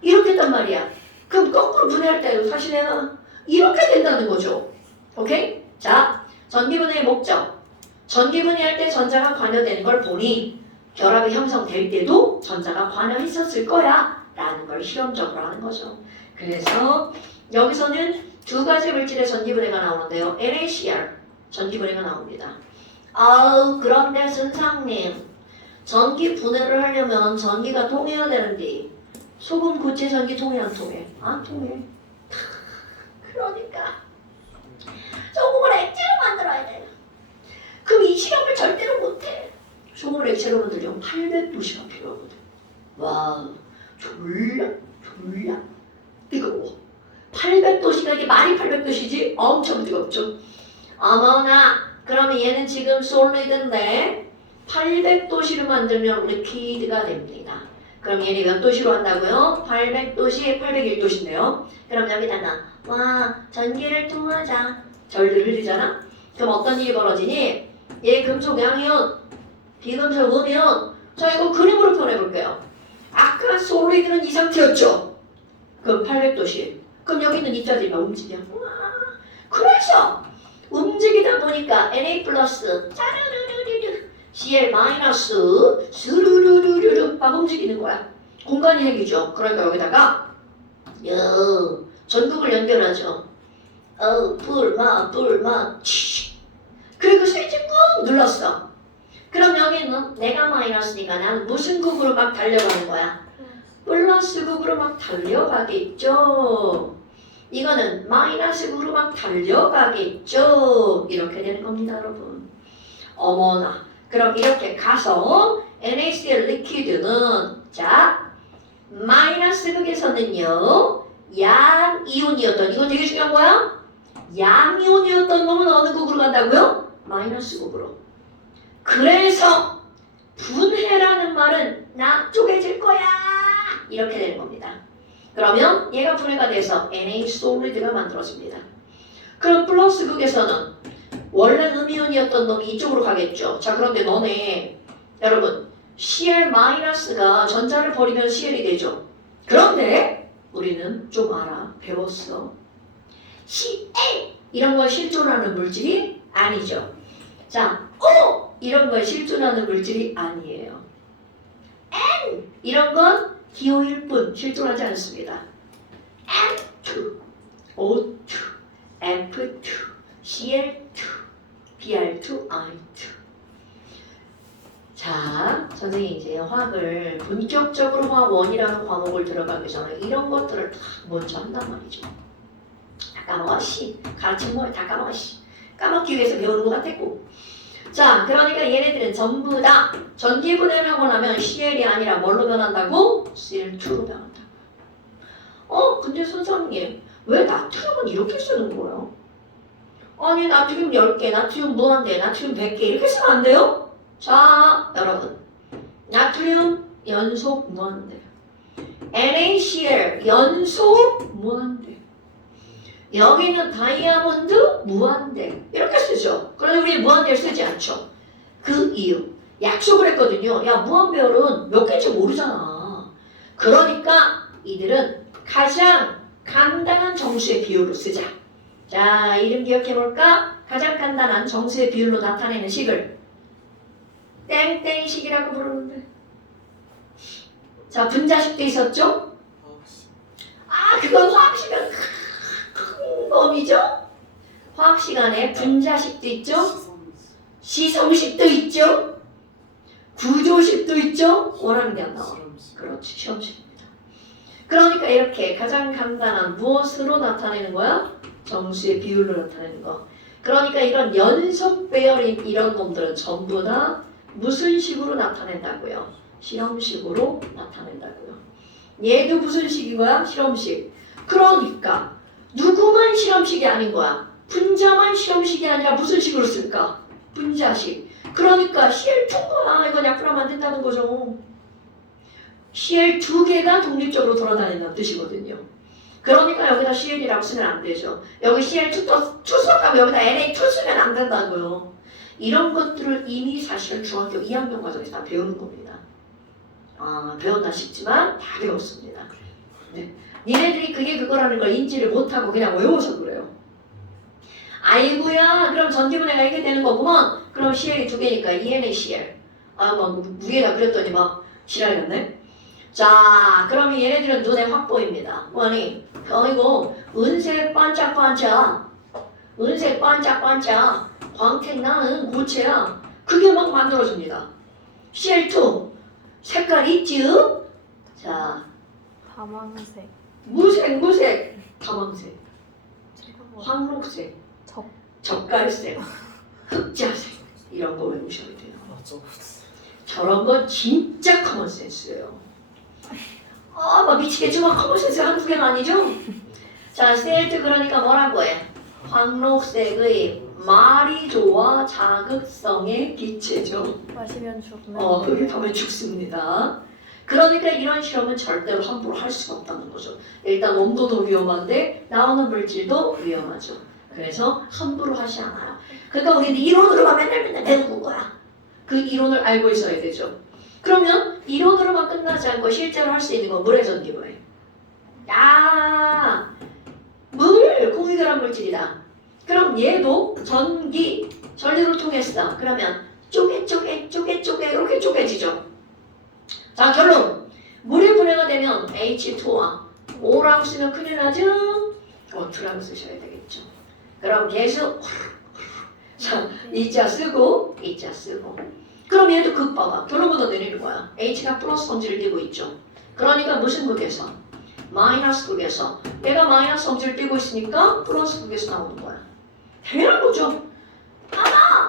이렇게 했단 말이야. 그럼 거꾸로 분해할 때도 사실 내가 이렇게 된다는 거죠. 오케이? 자, 전기 분해의 목적. 전기 분해할 때 전자가 관여되는 걸 보니 결합이 형성될 때도 전자가 관여했었을 거야. 라는 걸 실험적으로 하는 거죠. 그래서 여기서는 두 가지 물질의 전기분해가 나오는데요. NaCl 전기분해가 나옵니다. 아우 그런데 선생님 전기분해를 하려면 전기가 통해야 되는데 소금 고체 전기 통해 안 통해? 안 통해. 그러니까 소금을 액체로 만들어야 돼. 그럼 이 실험을 절대로 못해. 소금을 액체로 만들려면 800도씨가 필요하거든. 와 졸라 뜨거워. 800도씨가 이게 말이 800도씨지? 엄청 뜨겁죠? 어머나 그러면 얘는 지금 솔리드인데 800도씨로 만들면 리퀴드가 됩니다. 그럼 얘는 몇 도씨로 한다고요? 800도씨, 801도씨인데요. 그럼 여기다가 와 전기를 통하자. 절들 흘리잖아? 그럼 어떤 일이 벌어지니? 얘 금속 양이온, 비금속 음이온. 자 이거 그림으로 표현해볼게요. 아까 솔리드는 이 상태였죠? 그럼 800도씨. 그럼 여기는 이 자리가 움직여. 우와. 그래서 움직이다 보니까 Na 플러스 짜르르르르르 Cl 마이너스 스르르르르르 막 움직이는 거야. 공간이 생기죠. 그러니까 여기다가 전극을 연결하죠. 불마 그리고 스위치 꾹 눌렀어. 그럼 여기는 내가 마이너스니까 나는 무슨 극으로 막 달려가는 거야? 플러스 극으로 막 달려가겠죠. 이거는 마이너스 극으로 막 달려가겠죠. 이렇게 되는 겁니다, 여러분. 어머나. 그럼 이렇게 가서 NaCl 리퀴드는 자 마이너스 극에서는요 양이온이었던 이건 되게 중요한 거야. 양이온이었던 놈은 어느 극으로 간다고요? 마이너스 극으로. 그래서 분해라는 말은 나 쪼개질 거야 이렇게 되는 겁니다. 그러면 얘가 분해가 돼서 NaSolid가 만들어집니다. 그럼 플러스 극에서는 원래 음이온이었던 놈이 이쪽으로 가겠죠. 자 그런데 너네 여러분 Cl-가 전자를 버리면 Cl이 되죠. 그런데 우리는 좀 배웠어. Cl 이런 걸 실존하는 물질이 아니죠. 자 O 이런 걸 실존하는 물질이 아니에요. N 이런 건 기호일 뿐 실존하지 않습니다. N2, O2, F2, Cl2, Br2, I2. 자, 선생님이 이제 화학을 본격적으로 화학 1이라는 과목을 들어가기 전에 이런 것들을 다 먼저 한단 말이죠. 다 까먹어 씨. 가르친 걸 다 까먹어 씨. 까먹기 위해서 배우는 것 같았고. 자, 그러니까 얘네들은 전부 다 전기 분해를 하고 나면 Cl이 아니라 뭘로 변한다고? Cl2로 변한다. 근데 선생님 왜 나트륨은 이렇게 쓰는 거예요? 아니 나트륨 10개, 나트륨 무한대, 나트륨 100개 이렇게 쓰면 안 돼요? 자 여러분 나트륨 연속 무한대 NaCl 연속 무한대 여기는 다이아몬드 무한대 이렇게 쓰죠. 그런데 우리 무한대를 쓰지 않죠. 그 이유 약속을 했거든요. 야 무한배열은 몇 개인지 모르잖아. 그러니까 이들은 가장 간단한 정수의 비율로 쓰자. 자 이름 기억해볼까? 가장 간단한 정수의 비율로 나타내는 식을 땡땡식이라고 부르는데 자 분자식도 있었죠? 그건 화학시간 큰 범위죠? 화학시간에 분자식도 있죠? 시성식도 있죠? 구조식도 있죠? 원하는 게 안 나와. 그렇지 시험식입니다. 그러니까 이렇게 가장 간단한 무엇으로 나타내는 거야? 정수의 비율로 나타내는 거. 그러니까 이런 연속 배열인 이런 놈들은 전부 다 무슨 식으로 나타낸다고요? 실험식으로 나타낸다고요. 얘도 무슨 식인 거야? 실험식. 그러니까 누구만 실험식이 아닌 거야? 분자만 실험식이 아니라 무슨 식으로 쓸까? 분자식. 그러니까 Cl2인 거야. 이건 약분하면 안 된다는 거죠. Cl 2개가 독립적으로 돌아다닌다는 뜻이거든요. 그러니까 여기다 Cl이라고 쓰면 안 되죠. 여기 Cl2 투석하면 여기다 Na2 쓰면 안 된다고요. 이런 것들을 이미 사실 중학교 2학년 과정에서 다 배우는 겁니다. 배웠나 싶지만 다 배웠습니다. 네. 니네들이 그게 그거라는 걸 인지를 못하고 그냥 외워서 그래요. 아이고야 그럼 전기분해가 이렇게 되는 거구먼. 그럼 Cl이 2개니까 ENaCl. 무게가 그랬더니 막 지랄이었네. 자 그러면 얘네들은 눈에 확 보입니다. 아니 이거 은색 반짝반짝 은색 반짝반짝 광택 나는 고체야. 그게 막 만들어집니다. Cl2 색깔 있지요? 자 다망색. 무색 다망색 황록색 젓갈색 흑자색 이런 거 외우셔야 돼요. 저런 건 진짜 커먼센스예요. 막 미치겠지만 커먼센스가 한두 개가 아니죠? 자 셀트 그러니까 뭐라고 해? 황록색의 말이 좋아 자극성의 기체죠. 마시면 죽는. 흡입하면 죽습니다. 그러니까 이런 실험은 절대로 함부로 할 수가 없다는 거죠. 일단 온도도 위험한데 나오는 물질도 위험하죠. 그래서 함부로 하지 않아요. 그러니까 우리는 이론으로만 맨날 배우는 거야. 그 이론을 알고 있어야 되죠. 그러면 이론으로만 끝나지 않고 실제로 할 수 있는 건 물의 전기분해. 물 공유결합 물질이다. 그럼 얘도 전류를 통했어. 그러면 쪼개 이렇게 쪼개지죠. 자 결론 물이 분해가 되면 H2와 O라고 쓰면 큰일 나죠? O2라고 쓰셔야 되겠죠. 그럼 계속 자 이자 쓰고 이자 쓰고 그럼 얘도 극 봐봐. 결론보다 내리는 거야. H가 플러스 성질을 띠고 있죠. 그러니까 무슨 극에서? 마이너스 극에서. 얘가 마이너스 성질을 띠고 있으니까 플러스 극에서 나오는 거야. 당연한 거죠.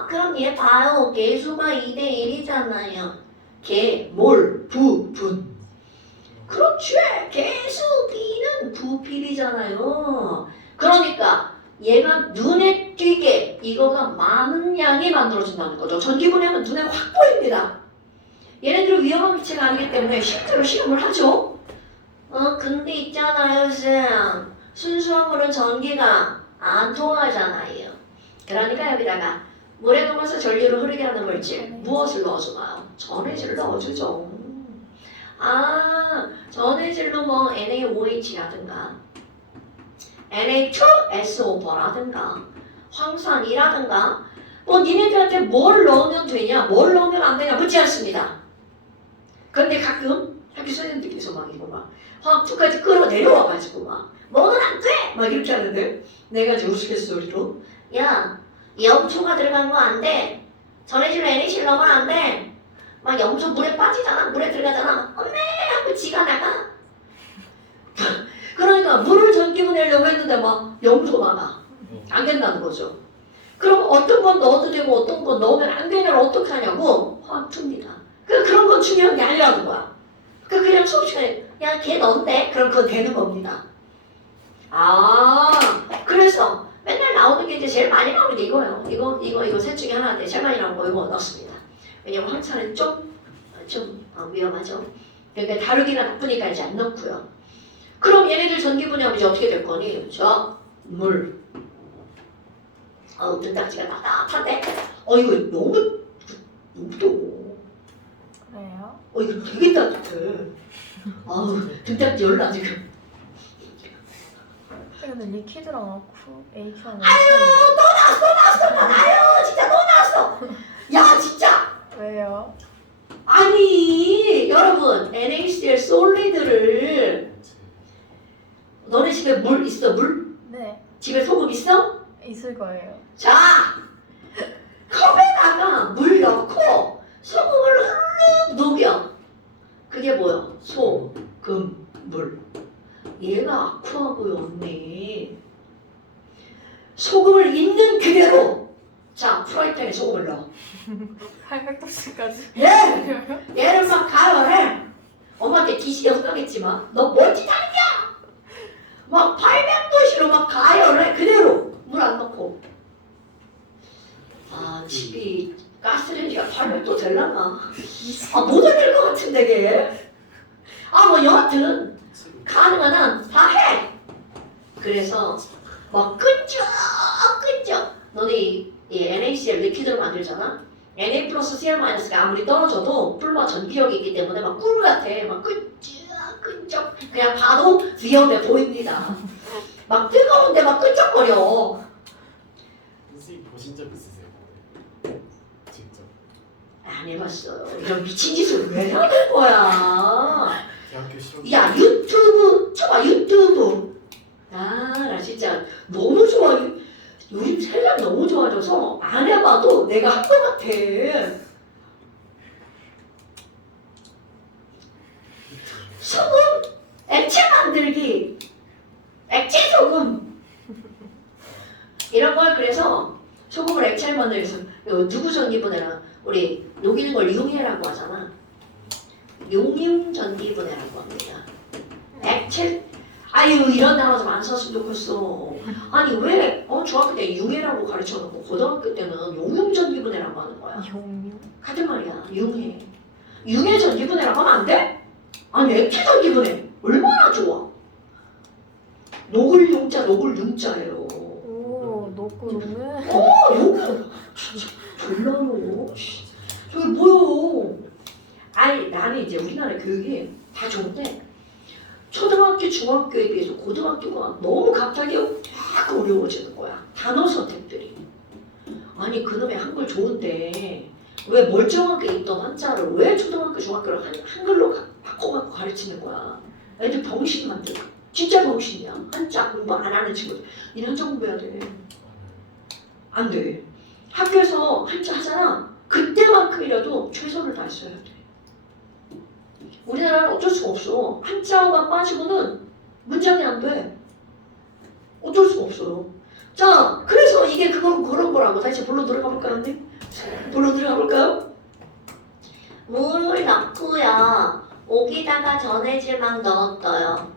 그럼 얘 봐요. 개수가 2대 1이잖아요. 개, 몰, 부, 분. 그렇지. 개수 B는 부필이잖아요. 그러니까 얘가 눈에 띄게 이거가 많은 양이 만들어진다는 거죠. 전기분해하면 눈에 확 보입니다. 얘네들은 위험한 기체가 아니기 때문에 실제로 실험을 하죠. 근데 있잖아요, 쌤. 순수화물은 전기가 안 통하잖아요. 그러니까 여기다가 물에 녹아서 전류를 흐르게 하는 물질 무엇을 넣어주나요? 전해질을 넣어주죠. 전해질로 뭐 NaOH라든가 Na2SO4라든가 황산이라든가 뭐 니네들한테 뭘 넣으면 되냐 뭘 넣으면 안 되냐 묻지 않습니다. 그런데 가끔 학교 선생님들께서 막 이거 막 화학투까지 끌어내려와가지고 막 뭐는 안 돼! 막 이렇게 하는데 내가 이제 우스갯소리로 야 염초가 들어간 거 안 돼. 전해질로 NaCl 넣으면 안 돼. 막 염초 물에 빠지잖아. 물에 들어가잖아. 엄매 하고 지가 나가. 그러니까 물을 전기분해하려고 했는데 막 염소가 나. 안 된다는 거죠. 그럼 어떤 건 넣어도 되고 어떤 건 넣으면 안 되냐를 어떻게 하냐고 화투입니다. 그런 건 중요한 게 아니라는 거야. 그냥 수업 시간에 야 걔 넣은데? 그럼 그건 되는 겁니다. 그래서 맨날 나오는 게 이제 제일 많이 나오는 게 이거예요. 이거 셋 중에 하나인데 제일 많이 나오는 거 이거 넣습니다. 왜냐면 황산은 좀 위험하죠. 그러니까 다루기가 나쁘니까 이제 안 넣고요. 그럼 얘네들 전기분해하면 이제 어떻게 될 거니? 물. 등딱지가 따뜻한데? 이거 너무 더워. 그래요? 이거 되게 따뜻해. 등딱지 열나 지금. 근데 리퀴드랑 넣고 H랑 또 나왔어. 진짜 또 나왔어. 야 진짜. 왜요? 아니 여러분 NaCl 솔리드를 너네 집에 물 있어? 물? 네, 집에 소금 있어? 있을 거예요. 자 컵에다가 물 넣고 소금을 흐르륵 녹여. 그게 뭐야? 소금 물. 얘가 아쿠아고요 언니. 소금을 있는 그대로 자 프라이팬에 소금을 넣어. 800도씨까지. 얘를 막 가열해. 엄마한테 뒤지게 혼나겠지만 너 뭔짓 하는 거야? 막 800도씨로 막 가열해 그대로 물 안 넣고. 집이 가스레인지가 800도 될라나? 못 올릴 것 같은데 걔. 뭐 여하튼 가능한 한 다 해. 그래서 막 끈적 너네 이 NaCl 리퀴드를 만들잖아. Na 플러스 Cl 마이너스가 아무리 떨어져도 뿔과 전기력이 있기 때문에 막 꿀 같아. 막 끈적 그냥 봐도 위험해 보입니다. 막 뜨거운데 막 끈적거려. 선생님 보신 적 있으세요? 직접 안 해봤어요. 이런 미친 짓을 왜 하는 거야? 대학교 실험 야 유튜브 쳐봐 유튜브. 나 진짜 너무 좋아. 요즘 세상 너무 좋아져서 안 해봐도 내가 한 것 같아. 소금 액체 만들기, 액체 소금 이런 걸 그래서 소금을 액체를 만들기 위해서 누구 전기분해라 우리 녹이는 걸 융해라고 하잖아. 용융 전기분해라고 합니다. 액체 이런 단어 좀 안 썼으면 좋겠어. 아니 왜 중학교 때 융해라고 가르쳐놓고 고등학교 때는 용융 전기분해라고 하는 거야. 용용? 같은 말이야. 융해 전기분해라고 하면 안 돼? 아니 액체 전기분해 얼마나 좋아. 녹을 용자 녹을 융자예요. 오, 녹구름은? 요거 졸라요. 저게 뭐야? 나는 이제 우리나라 교육이 다 좋은데 초등학교, 중학교에 비해서 고등학교가 너무 갑자기 확 어려워지는 거야. 단어 선택들이. 아니 그놈의 한글 좋은데 왜 멀쩡하게 있던 한자를 왜 초등학교, 중학교를 한글로 바꿔갖고 가르치는 거야. 애들 병신 만들어. 진짜 병신이야. 한자 공부 안 하는 친구들. 이런 한자 공부해야 돼. 안 돼. 학교에서 한자 하잖아. 그때만큼이라도 최선을 다했어야 돼. 우리나라는 어쩔 수가 없어. 한자어가 빠지고는 문장이 안 돼. 어쩔 수가 없어요. 자, 그래서 이게 그런 거라고. 다시 볼로 들어가 볼까요, 언니? 볼로 들어가 볼까요? 물을 넣고요. 여기다가 전해질만 넣었어요.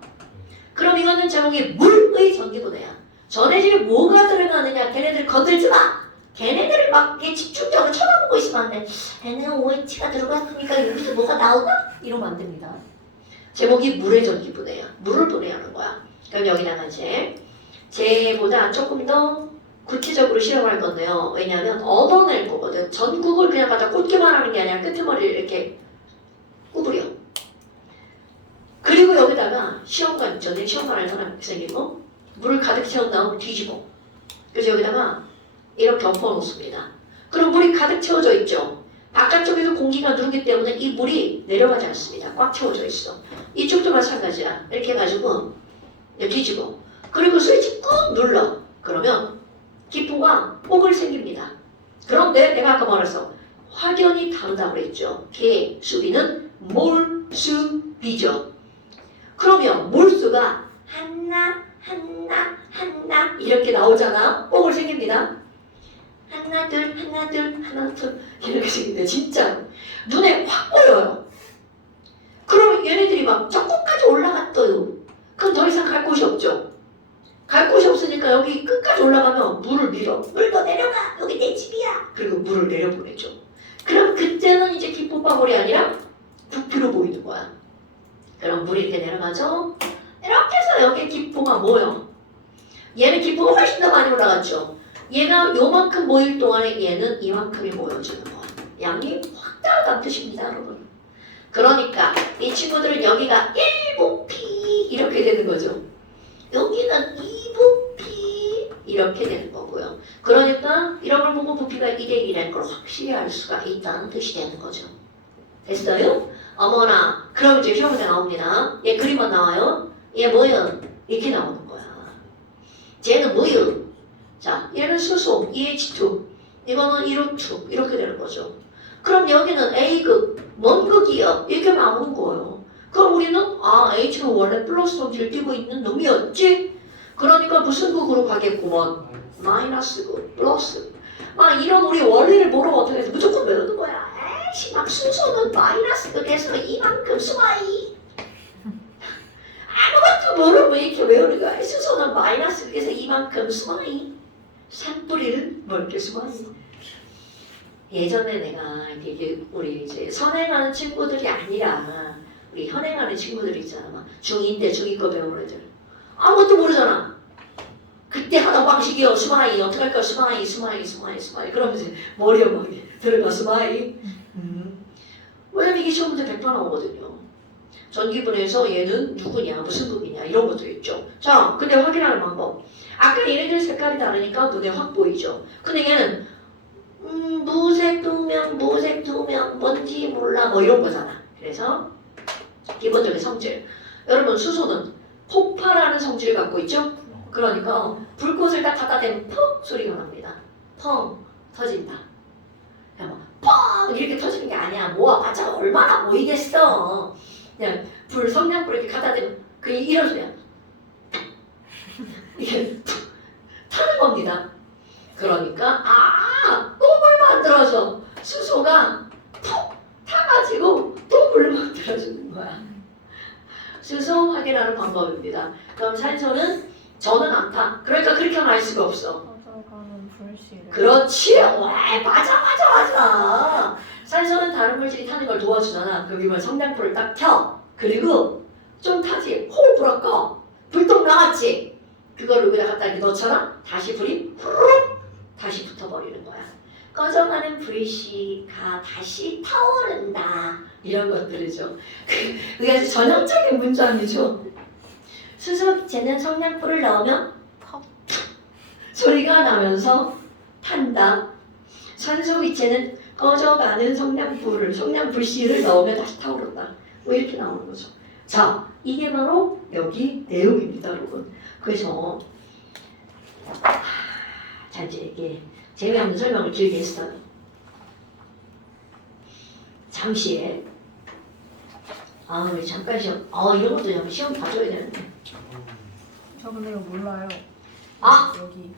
그럼 이거는 제목이 물의 전기분해야. 전해질에 뭐가 들어가느냐? 걔네들 건들지 마. 걔네들을 막 이렇게 집중적으로 쳐다보고 있으면 안 돼. 얘네는 OH가 들어갔으니까 여기서 뭐가 나오나? 이러면 안 됩니다. 제목이 물의 전기분해야. 물을 분해하는 거야. 그럼 여기다가 이제 쟤보다 조금 더 구체적으로 실험할 건데요. 왜냐하면 얻어낼 거거든. 전국을 그냥 갖다 꽂기만 하는 게 아니라 끄트머리를 이렇게 구부려. 그리고 여기다가 시험관 있죠. 내 시험관을 하나 생기고 물을 가득 채운 다음 뒤집어. 그래서 여기다가 이렇게 엎어 놓습니다. 그럼 물이 가득 채워져 있죠. 바깥쪽에서 공기가 누르기 때문에 이 물이 내려가지 않습니다. 꽉 채워져 있어. 이쪽도 마찬가지야. 이렇게 해가지고 뒤집어. 그리고 스위치 꾹 눌러. 그러면 기포가 뽀글 생깁니다. 그런데 내가 아까 말했어. 확연히 다르다고 그랬죠. 개, 수비는 몰수비죠. 그러면 몰수가 하나 이렇게 나오잖아. 뽀글 생깁니다. 하나 둘 이렇게 생긴데 진짜 눈에 확 보여요. 그럼 얘네들이 막 저 끝까지 올라갔어요. 그럼 더 이상 갈 곳이 없죠. 갈 곳이 없으니까 여기 끝까지 올라가면 물을 밀어. 물 더 내려가. 여기 내 집이야. 그리고 물을 내려보내죠. 그럼 그때는 이제 기포방울이 아니라 부피로 보이는 거야. 그럼 물이 이렇게 내려가죠. 이렇게 해서 여기 기포가 모여. 얘는 기포가 훨씬 더 많이 올라갔죠. 얘가 요만큼 모일 동안에 얘는 이만큼이 모여지는 거야. 양이 확 따라간 뜻입니다, 여러분. 그러니까 이 친구들은 여기가 1부피 이렇게 되는 거죠. 여기는 2부피 이렇게 되는 거고요. 그러니까 이런 걸 보고 부피가 2대1이라는 걸 확실히 알 수가 있다는 뜻이 되는 거죠. 됐어요? 어머나, 그럼 이제 시험에 나옵니다. 얘 그림만 나와요. 얘 뭐예요? 이렇게 나오는 거야. 쟤는 뭐예요? 자, 얘는 수소, EH2. 이거는 1O2. 이렇게 되는 거죠. 그럼 여기는 A극, 원극이요. 이렇게 나오는 거예요. 그럼 우리는 H는 원래 플러스 성질을 띠고 있는 놈이었지? 그러니까 무슨 극으로 가겠구먼? 마이너스극, 플러스. 이런 우리 원리를 모르면 어떻게 해서 무조건 외우는 거야. 에이씨, 막 수소는 마이너스극에서 이만큼 수마이. 아무것도 모르면 이렇게 외우는 거야. 수소는 마이너스극에서 이만큼 수마이. 산뿌리를 넓게 수마이. 예전에 내가 이게 우리 이제 선행하는 친구들이 아니라 우리 현행하는 친구들이 있잖아. 막 중2 때 중2 거 배우는 애들. 아무것도 모르잖아. 그때 하던 방식이요. 수마이. 어떻게 할까? 수마이. 그러면서 머리에 막 들어가 수마이. 왜냐면 이게 시험 문제 100% 나오거든요. 전기분해에서 얘는 누구냐, 무슨 극이냐 이런 것도 있죠. 자, 근데 확인하는 방법. 아까 얘네들 색깔이 다르니까 눈에 확 보이죠. 근데 얘는 무색 투명, 뭔지 몰라 뭐 이런 거잖아. 그래서 기본적인 성질. 여러분 수소는 폭발하는 성질을 갖고 있죠. 그러니까 불꽃을 딱 갖다 대면 펑 소리가 납니다. 펑 터진다. 그냥 펑 이렇게 터지는 게 아니야. 모아봤자 얼마나 모이겠어. 그냥 성냥불 이렇게 갖다 대면 그 이런 소리야. 이게 타는 겁니다. 그러니까 똥을 만들어서 수소가 푹 타가지고 똥을 만들어주는 거야. 수소 확인하는 방법입니다. 그럼 산소는 저는 안 타. 그러니까 그렇게 하면 알 수가 없어. 가져가는 불씨를. 그렇지. 왜 맞아. 산소는 다른 물질이 타는 걸 도와주잖아. 그럼 이번 성냥불을 딱 켜. 그리고 좀 타지. 홀 불어 꺼. 불똥 나왔지. 그걸 여기다 갖다 이렇게 넣잖아. 다시 불이 후루룩 다시 붙어버리는 거야. 꺼져가는 불씨가 다시 타오른다. 이런 것들이죠. 그게 아주 전형적인 문장이죠. 수소기체는 성냥불을 넣으면 퍽 소리가 나면서 탄다. 산소기체는 꺼져가는 성냥불씨를 넣으면 다시 타오른다. 뭐 이렇게 나오는 거죠. 자, 이게 바로 여기 내용입니다, 여러분. 그래서 자 이제 이게 재미없는 설명을 길게 했어요. 잠시에 우리 잠깐 시험 이런 것도 시험 봐줘야 되는데 저 근데 이거 몰라요. 아. 여기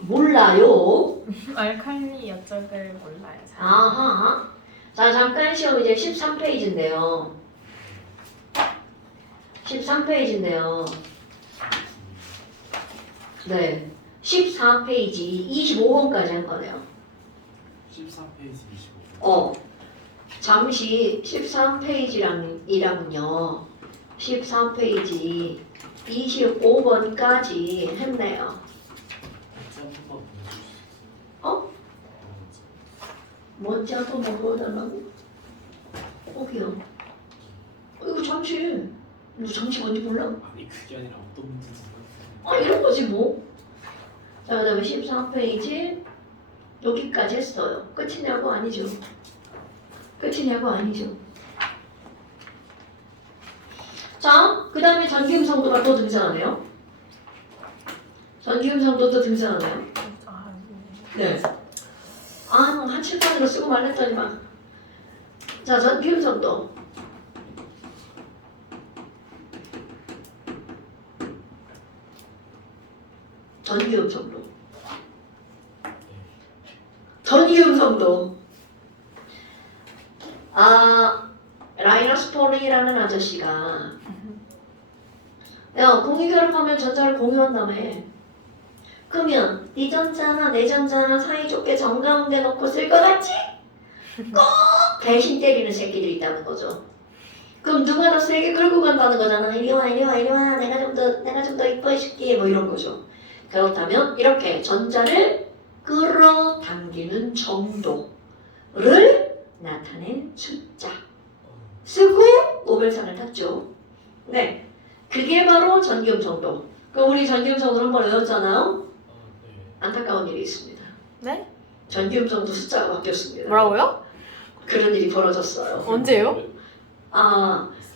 몰라요. 알칼리 어쩌들 몰라요. 잘. 아하. 자, 잠깐 시험 이제 13페이지인데요. 13페이지인데요. 네. 14페이지 25번까지 한 거네요. 14페이지 25분. 잠시 13페이지랑이랑요. 14페이지 25번까지 했네요. 한번 보여줄 수 있어요? 어? 먼저 뭐 보여달라고? 귀여워. 이거 잠시 뭔지 몰라? 아니 그게 아니라 어떤 문제인지 모르겠어요. 이런 거지 뭐. 자, 그 다음에 13페이지 여기까지 했어요. 끝이냐고? 아니죠. 끝이냐고? 아니죠. 자, 그 다음에 전기음성도가 또 등장하네요. 전기음성도 또 등장하네요. 네. 한 칠판으로 쓰고 말랬더니만. 자, 전기음성도. 전기음성도. 전기음성도. 라이너스 폴링이라는 아저씨가 야, 공유결합하면 전자를 공유한다며. 그러면 네 전자나 내 전자나 사이좋게 정가운데 놓고 쓸 것 같지? 꼭 대신 때리는 새끼들이 있다는 거죠. 그럼 누가 더 세게 끌고 간다는 거잖아. 이리 와 내가 좀 더 이뻐해줄게 뭐 이런 거죠. 그렇다면 이렇게 전자를 끌어당기는 정도를 나타낸 숫자 쓰고 노벨상을 탔죠. 네, 그게 바로 전기음성도. 그럼 우리 전기음성도 한번 외웠잖아요. 네. 안타까운 일이 있습니다. 네? 전기음성도 숫자가 바뀌었습니다. 뭐라고요? 그런 일이 벌어졌어요. 언제요?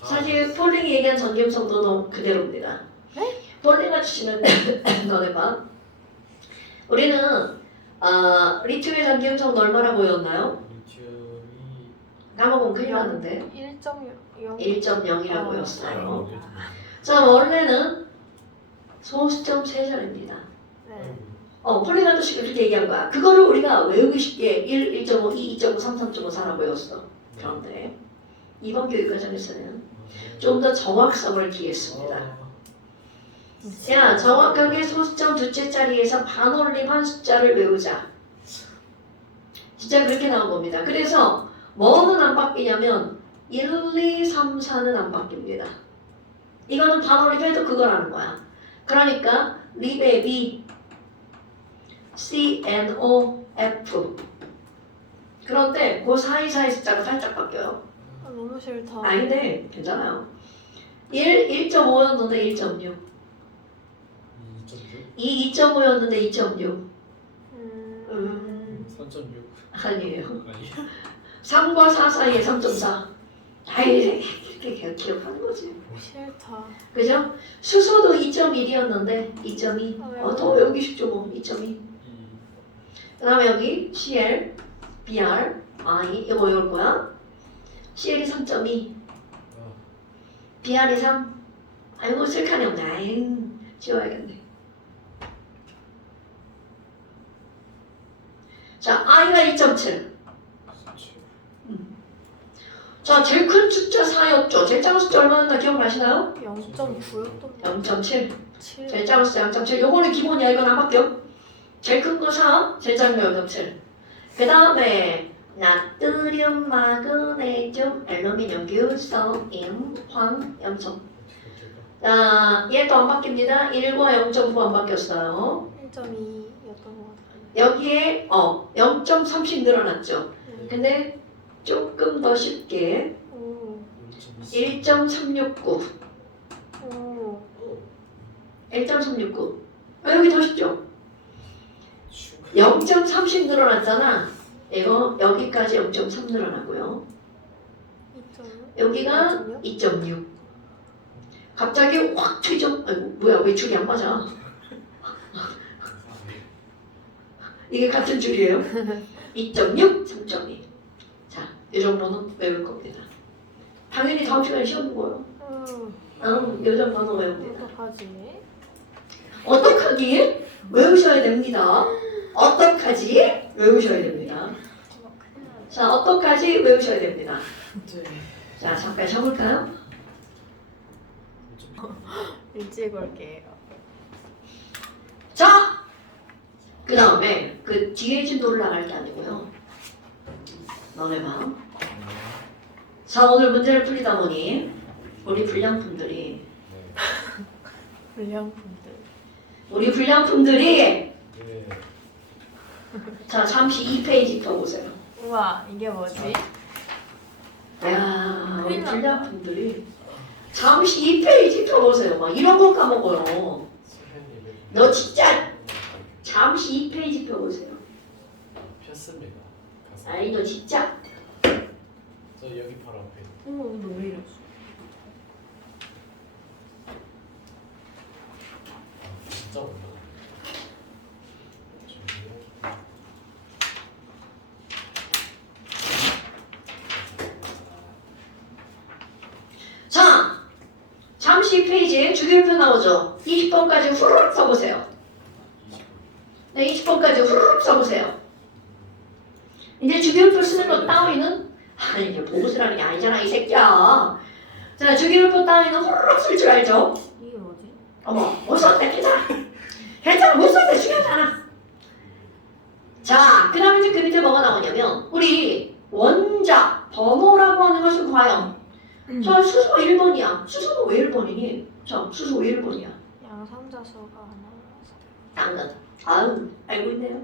사실 폴링이 얘기한 전기음성도는 그대로입니다. 네? 폴링 아저씨는 너네 봐. 우리는 리튬의 전기음성도 얼마라고 외웠나요? 리튬이 까먹으면 큰일 나는데 1.0. 1.0이라고 외웠어요. 자, 원래는 소수점 세자입니다. 네. 폴링 아저씨가 그렇게 얘기한 거야. 그거를 우리가 외우기 쉽게 1, 1.5, 2, 2.5, 3, 3.5, 4라고 외웠어. 그런데 이번 교육과정에서는 좀 더 정확성을 기했습니다. 자, 정확하게 소수점 두째 자리에서 반올림한 숫자를 외우자. 진짜 그렇게 나온 겁니다. 그래서 뭐는 안 바뀌냐면 1, 2, 3, 4는 안 바뀝니다. 이거는 반올림해도 그거라는 거야. 그러니까 리베비 C, N, O, F. 그런데 그 사이사이 숫자가 살짝 바뀌어요. 너무 싫다. 근데 괜찮아요. 1.5였는데 1.6. 2.6? 2.5였는데 2.6. 3.6? 아니에요. 아니에요? 3과 4 사이에 3.4. 이렇게 기억하는 거지. 싫다. 그죠? 수소도 2.1이었는데 2.2. 더 외우기 쉽죠 뭐. 2.2. 그 다음에 여기 CL, BR, I 이거 외울 거야. CL이 3.2, BR이 3. 아이고 쓸칸이 없네. 지워야겠네. 자, I가 2.7. 자, 제일 큰 숫자 4였죠. 제일 작은 숫자 얼마나 기억나시나요? 0.9였던 0.7. 7. 제일 작은 숫자 0.7. 요거는 기본이야. 이건 안 바뀌어. 제일 큰 거 4, 제일 작은 거 0.7. 그 다음에 나트륨, 마그네슘, 알루미늄, 규성, 임, 황, 염소. 자, 얘도 안 바뀝니다. 1과 0.9 안 바뀌었어요. 1.2였던 것 같아요. 여기에 0.3씩 늘어났죠. 네. 근데 조금 더 쉽게 오. 1.369. 오. 1.369. 여기 더 쉽죠? 0.3씩 늘어났잖아. 이거 여기까지 0.3 늘어나고요. 2.6. 여기가 2.6. 갑자기 확 튀죠? 아이고 뭐야 왜 줄이 안 맞아? 이게 같은 줄이에요? 2.6, 3.2. 자, 이 정도는 외울 겁니다. 당연히 다음 시간에 시험 보고요. 이 정도는 외웁니다. 어떡하지? 어떡하기? 외우셔야 됩니다. 어떡하지? 외우셔야 됩니다. 자, 어떡하지? 외우셔야 됩니다. 네. 자, 잠깐 적을까요? 일찍 올게요. 자! 그 다음에 그 뒤에 진도를 나갈 게 아니고요. 너네 봐. 자, 오늘 문제를 풀리다 보니 우리 불량품들이 불량품들. 우리 불량품들이 네. 자, 잠시 2페이지 펴보세요. 우와, 이게 뭐지? 야, 우리 큰일 났다. 불량품들이 잠시 2페이지 펴보세요. 막 이런 거 까먹어요. 너 진짜 잠시 2페이지 펴보세요. 폈습니다. 가서. 아니, 너 진짜 저 여기 바로 앞에. 어머, 너왜 이랬어? 진짜 몰라. 자, 잠시 2페이지에 주기율표 나오죠? 20번까지 후루룩 써보세요. 네, 20번까지 후루룩 써보세요. 이제 주기율표 쓰는 거 따위는 아니, 이제 보고 쓰라는 게 아니잖아, 이 새끼야. 자, 주기율표 따위는 후루룩 쓸 줄 알죠? 이게 뭐지? 어머, 못 썼네, 괜찮아. 괜찮아, 못 썼네, 중요하잖아. 자, 그 다음에 이제 그 밑에 뭐가 나오냐면 우리 원자 번호라고 하는 것은 과연 저 수소 1번이야. 수소는 왜 1번이니? 저 수소 왜 1번이야? 양삼자수가 하나라서. 당근. 아우, 알고 있네요.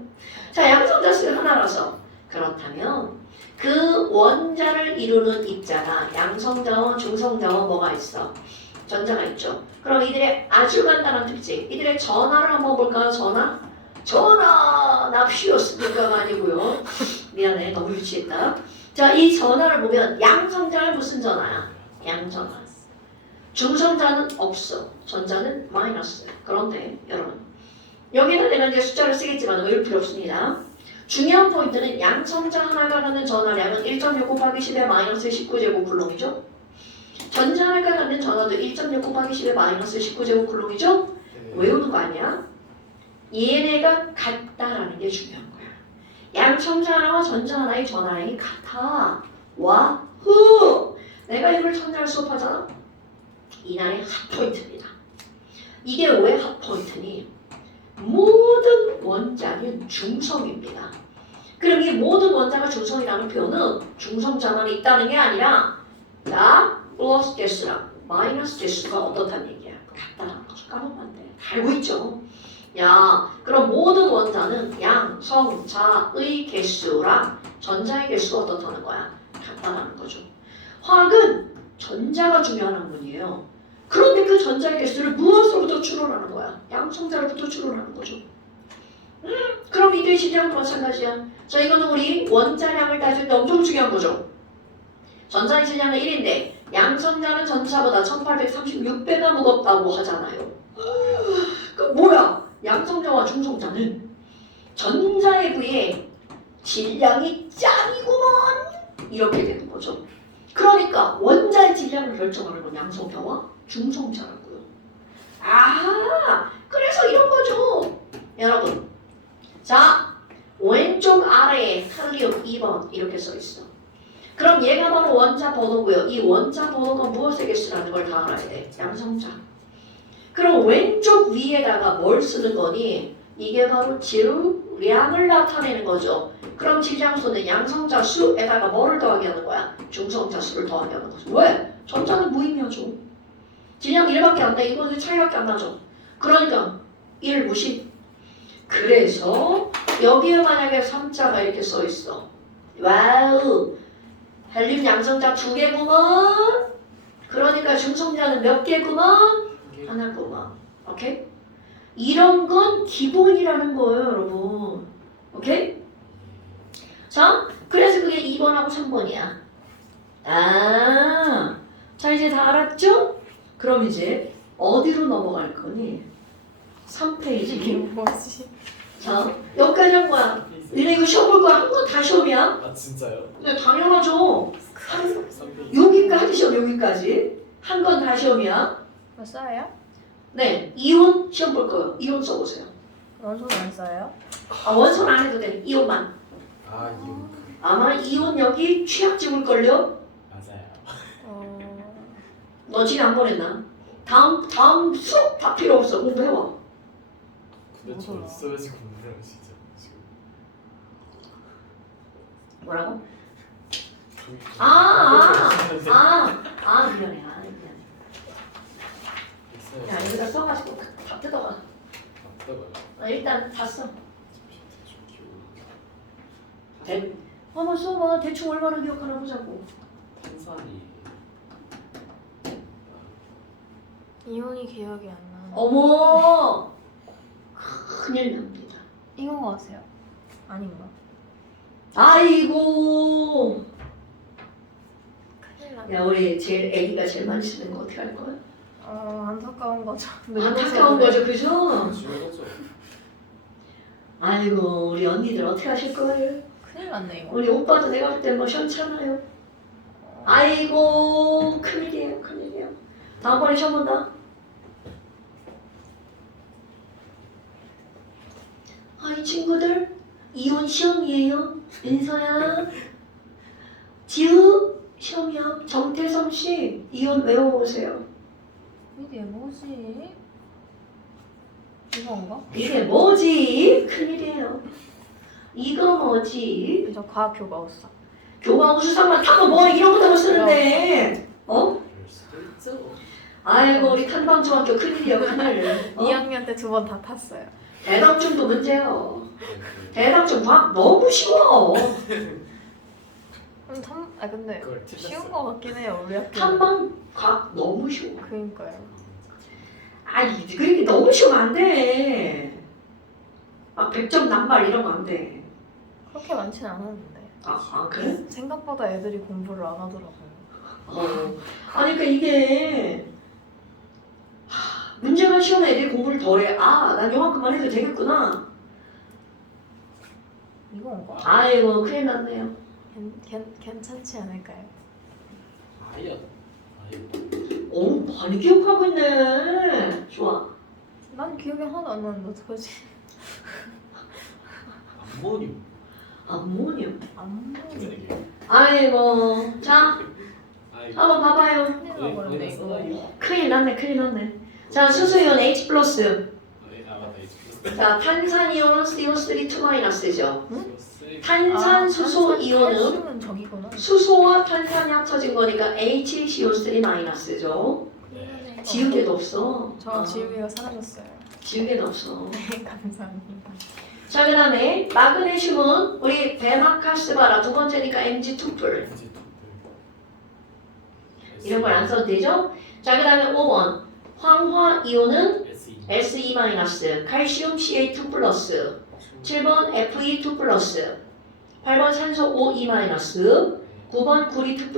자, 양성자수 하나라서. 그렇다면 그 원자를 이루는 입자가 양성자원, 중성자원 뭐가 있어? 전자가 있죠. 그럼 이들의 아주 간단한 특징. 이들의 전하를 한번 볼까요? 전하? 전하! 납시오스니까가 아니고요. 미안해. 너무 유치했다. 자, 이 전하를 보면 양성자는 무슨 전하야? 양전하. 중성자는 없어. 전자는 마이너스. 그런데 여러분 여기는 내가 이제 숫자를 쓰겠지만 외울 필요 없습니다. 중요한 포인트는 양성자 하나가 갖는 전하량은 1.6 곱하기 10의 마이너스 19제곱쿨롱이죠. 전자 하나가 갖는 전하도 1.6 곱하기 10의 마이너스 19제곱쿨롱이죠. 외우는 거 아니야? 얘네가 같다라는 게 중요한 거야. 양성자 하나와 전자 하나의 전하량이 같아. 와후! 내가 이걸 첫날 수업하잖아? 이날의 핫포인트입니다. 이게 왜 핫포인트니? 모든 원자는 중성입니다. 그럼 이 모든 원자가 중성이라는 표현은 중성자만 있다는 게 아니라 자, 플러스 개수랑 마이너스 개수가 어떻다는 얘기야? 같다라는 거죠. 까먹으면 안 돼. 알고 있죠? 야, 그럼 모든 원자는 양, 성, 자의 개수랑 전자의 개수가 어떻다는 거야? 같다라는 거죠. 화학은 전자가 중요한 학문이에요. 그런데 그 전자의 개수를 무엇으로부터 추론하는 거야? 양성자로부터 추론하는 거죠. 그럼 이들의 질량도 마찬가지야. 자, 이거는 우리 원자량을 따질 때 엄청 중요한 거죠. 전자의 질량은 1인데 양성자는 전자보다 1836배가 무겁다고 하잖아요. 그 뭐야? 양성자와 중성자는 전자에 비해 질량이 짱이구먼 이렇게 되는 거죠. 그러니까 원자의 질량을 결정하는 건 양성자와 중성자라고요. 아, 그래서 이런 거죠. 여러분, 자, 왼쪽 아래에 칼륨 2번 이렇게 써 있어. 그럼 얘가 바로 원자 번호고요. 이 원자 번호가 무엇의 개수라는 걸 다 알아야 돼. 양성자. 그럼 왼쪽 위에다가 뭘 쓰는 거니? 이게 바로 질량을 나타내는 거죠. 그럼 질량수는 양성자 수에다가 뭐를 더하게 하는 거야? 중성자 수를 더하게 하는 거죠. 왜? 전자는 무의미하죠. 질량 1밖에 안 돼. 이거는 차이밖에 안 나죠. 그러니까 1 무시. 그래서 여기에 만약에 3자가 이렇게 써 있어. 와우. 헬륨 양성자 2개구먼. 그러니까 중성자는 몇 개구먼? 하나구먼. 오케이? 이런 건 기본이라는 거예요, 여러분. 오케이? 자, 그래서 그게 2번하고 3번이야. 아, 자 이제 다 알았죠? 그럼 이제 어디로 넘어갈 거니? 3페이지. 이게 뭐지? 자, 여기까지 한 거야. 니네 이거 시험 볼 거야? 한 건 다 시험이야? 아 진짜요? 네, 당연하죠. 3페이지. 여기까지 시험, 여기까지. 한 건 다 시험이야. 뭐 써요? 네, 이혼 시험 볼 거예요. 이혼 써보세요. 원소는 안 써요? 아, 원소는 안 해도 돼. 이온만. 아 이거 아마 이온 여기 취약 찍을걸요? 맞아요. 너 지금 안 보냈나? 다음 수업 다 필요 없어. 공부해와. 근데 저 뭐더라? 있어야지 공부를 진짜 지금. 뭐라고? 저기 좀- 미안해. 있어야지. 야, 여기다 써가지고 다 뜯어가. 맞다고요. 일단 다 써. 대충 기억. 대- 한번 써봐. 대충 얼마나 기억하나 보자고. 탄산이 이온이 기억이 안 나. 어머! 큰일 납니다. 이건 거 같아요? 아닌가? 아이고! 큰일 났네. 야, 우리 제일 애기가 제일 많이 쓰는 거 어떻게 할 거야? 안타까운 거죠. 안타까운 거죠, 그죠? 중요하죠. 아이고, 우리 언니들 어떻게 하실 거예요? 큰일 났네 이거. 우리 오빠도 내가 볼 때 뭐 시원찮아요. 아이고, 큰일이에요, 큰일이에요. 다음번에 시험 본다. 이 친구들 이혼 시험이에요. 은서야, 지우 시험이야. 정태성 씨 이혼 외워보세요. 이게 뭐지? 이건가? 이게 뭐지? 큰일이에요. 이거 뭐지? 저 과학 교과 없어. 교과 우수상만 타고 뭐 이런 거 타고 쓰는데 어? 그럴 수도 있죠. 아이고 우리 탄방중학교 큰일이야 큰일. 2학년 때 2번 다 탔어요. 대당중도 문제요. 네, 대당중 과학 너무 쉬워. 근데 그걸 쉬운 틀렸어요. 거 같긴 해요 우리 학교. 탐방 과학 너무 쉬워. 그니까요. 아니 그렇게 너무 쉬우면 안 돼. 막 100점 남발 이런 거 안 돼. 그렇게 많진 않았는데. 그래? 생각보다 애들이 공부를 안 하더라고요. 아니 그러니까 이게 문제가 쉬운 애들이 공부를 덜해. 난 요만큼만 해도 되겠구나. 이건가? 아이고 큰일 났네요. 괜찮지 않을까요? 아이야. 아이. 오 많이 기억하고 있네. 좋아. 난 기억이 하나도 안 나는데 어떡하지? 암모늄. 암모늄. 아무리 아이고 자 아이고. 한번 봐봐요. 큰일 나버렸네 여기다 이거. 써놔요. 큰일 났네 큰일 났네. 자 수소이온 H+. 맞다 H+. 자 탄산이온 CO3 2-죠. 쓰리- 탄산 수소 이온은 칼슘은 저기구나. 수소와 탄산이 합쳐진 거니까 HCO3-죠. 네. 지우개도 없어. 저 지우개가 사라졌어요. 지우개도 없어. 네, 감사합니다. 자 그다음에 마그네슘은 우리 베마카스바라 두 번째니까 Mg2풀 이제 또 이런 걸 안 써도 되죠? 자 그다음에 5번 황화 이온은 SE. Se-, 칼슘 Ca2+, 7번 Fe2+, 8번 산소 O2-, 9번 구리2+,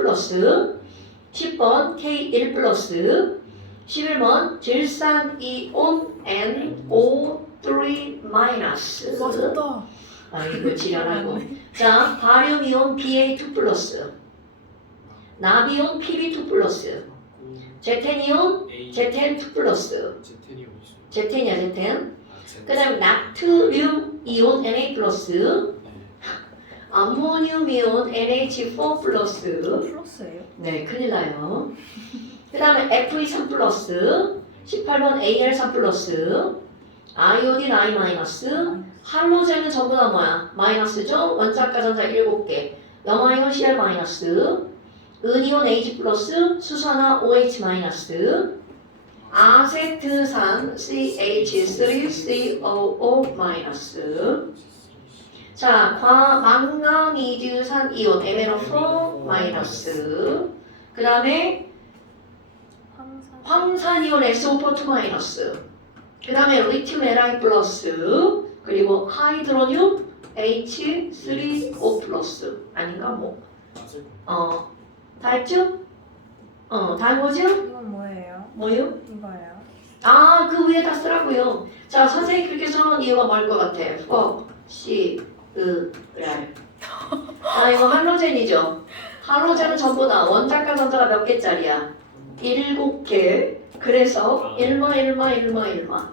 10번 K1+, 11번 질산 이온 NO3-. 맞았다. 아이고 지랄하고. 자 바륨 이온 Ba2+, 나비온 Pb2+, 제텐 이온 제텐2+, 제테니um 있어. 제텐이야 제텐. 아, 그 다음 나트륨 이온 Na+, 네. 암모늄 이온 NH4+. 플러스예요? 네 큰일 나요. 그 다음에 Fe3+, 18번 Al3+, 아이오딘 I-, 할로젠은 전부 다 뭐야? 마이너스죠? 원자가 전자 7개. 염화이온 Cl-, 은이온 H+, 수산화 OH-, 아세트산 CH3COO-. 자, 망가니즈산 이온 MnO4-. 그 다음에 항상 황산이온 SO4-. 그 다음에 리튬 Li+, 그리고 하이드로늄 H3O+. 아닌가 뭐. 맞을 다 했죠? 다 한 거죠? 이건 뭐예요? 뭐요? 이거예요. 그 위에다 쓰라고요. 자, 선생님이 그렇게 써놓은 이유가 뭘 것 같아? R. 이거 할로젠이죠? 할로젠은 전부 다 원자과 전자가 몇 개짜리야? 7개. 그래서 1마.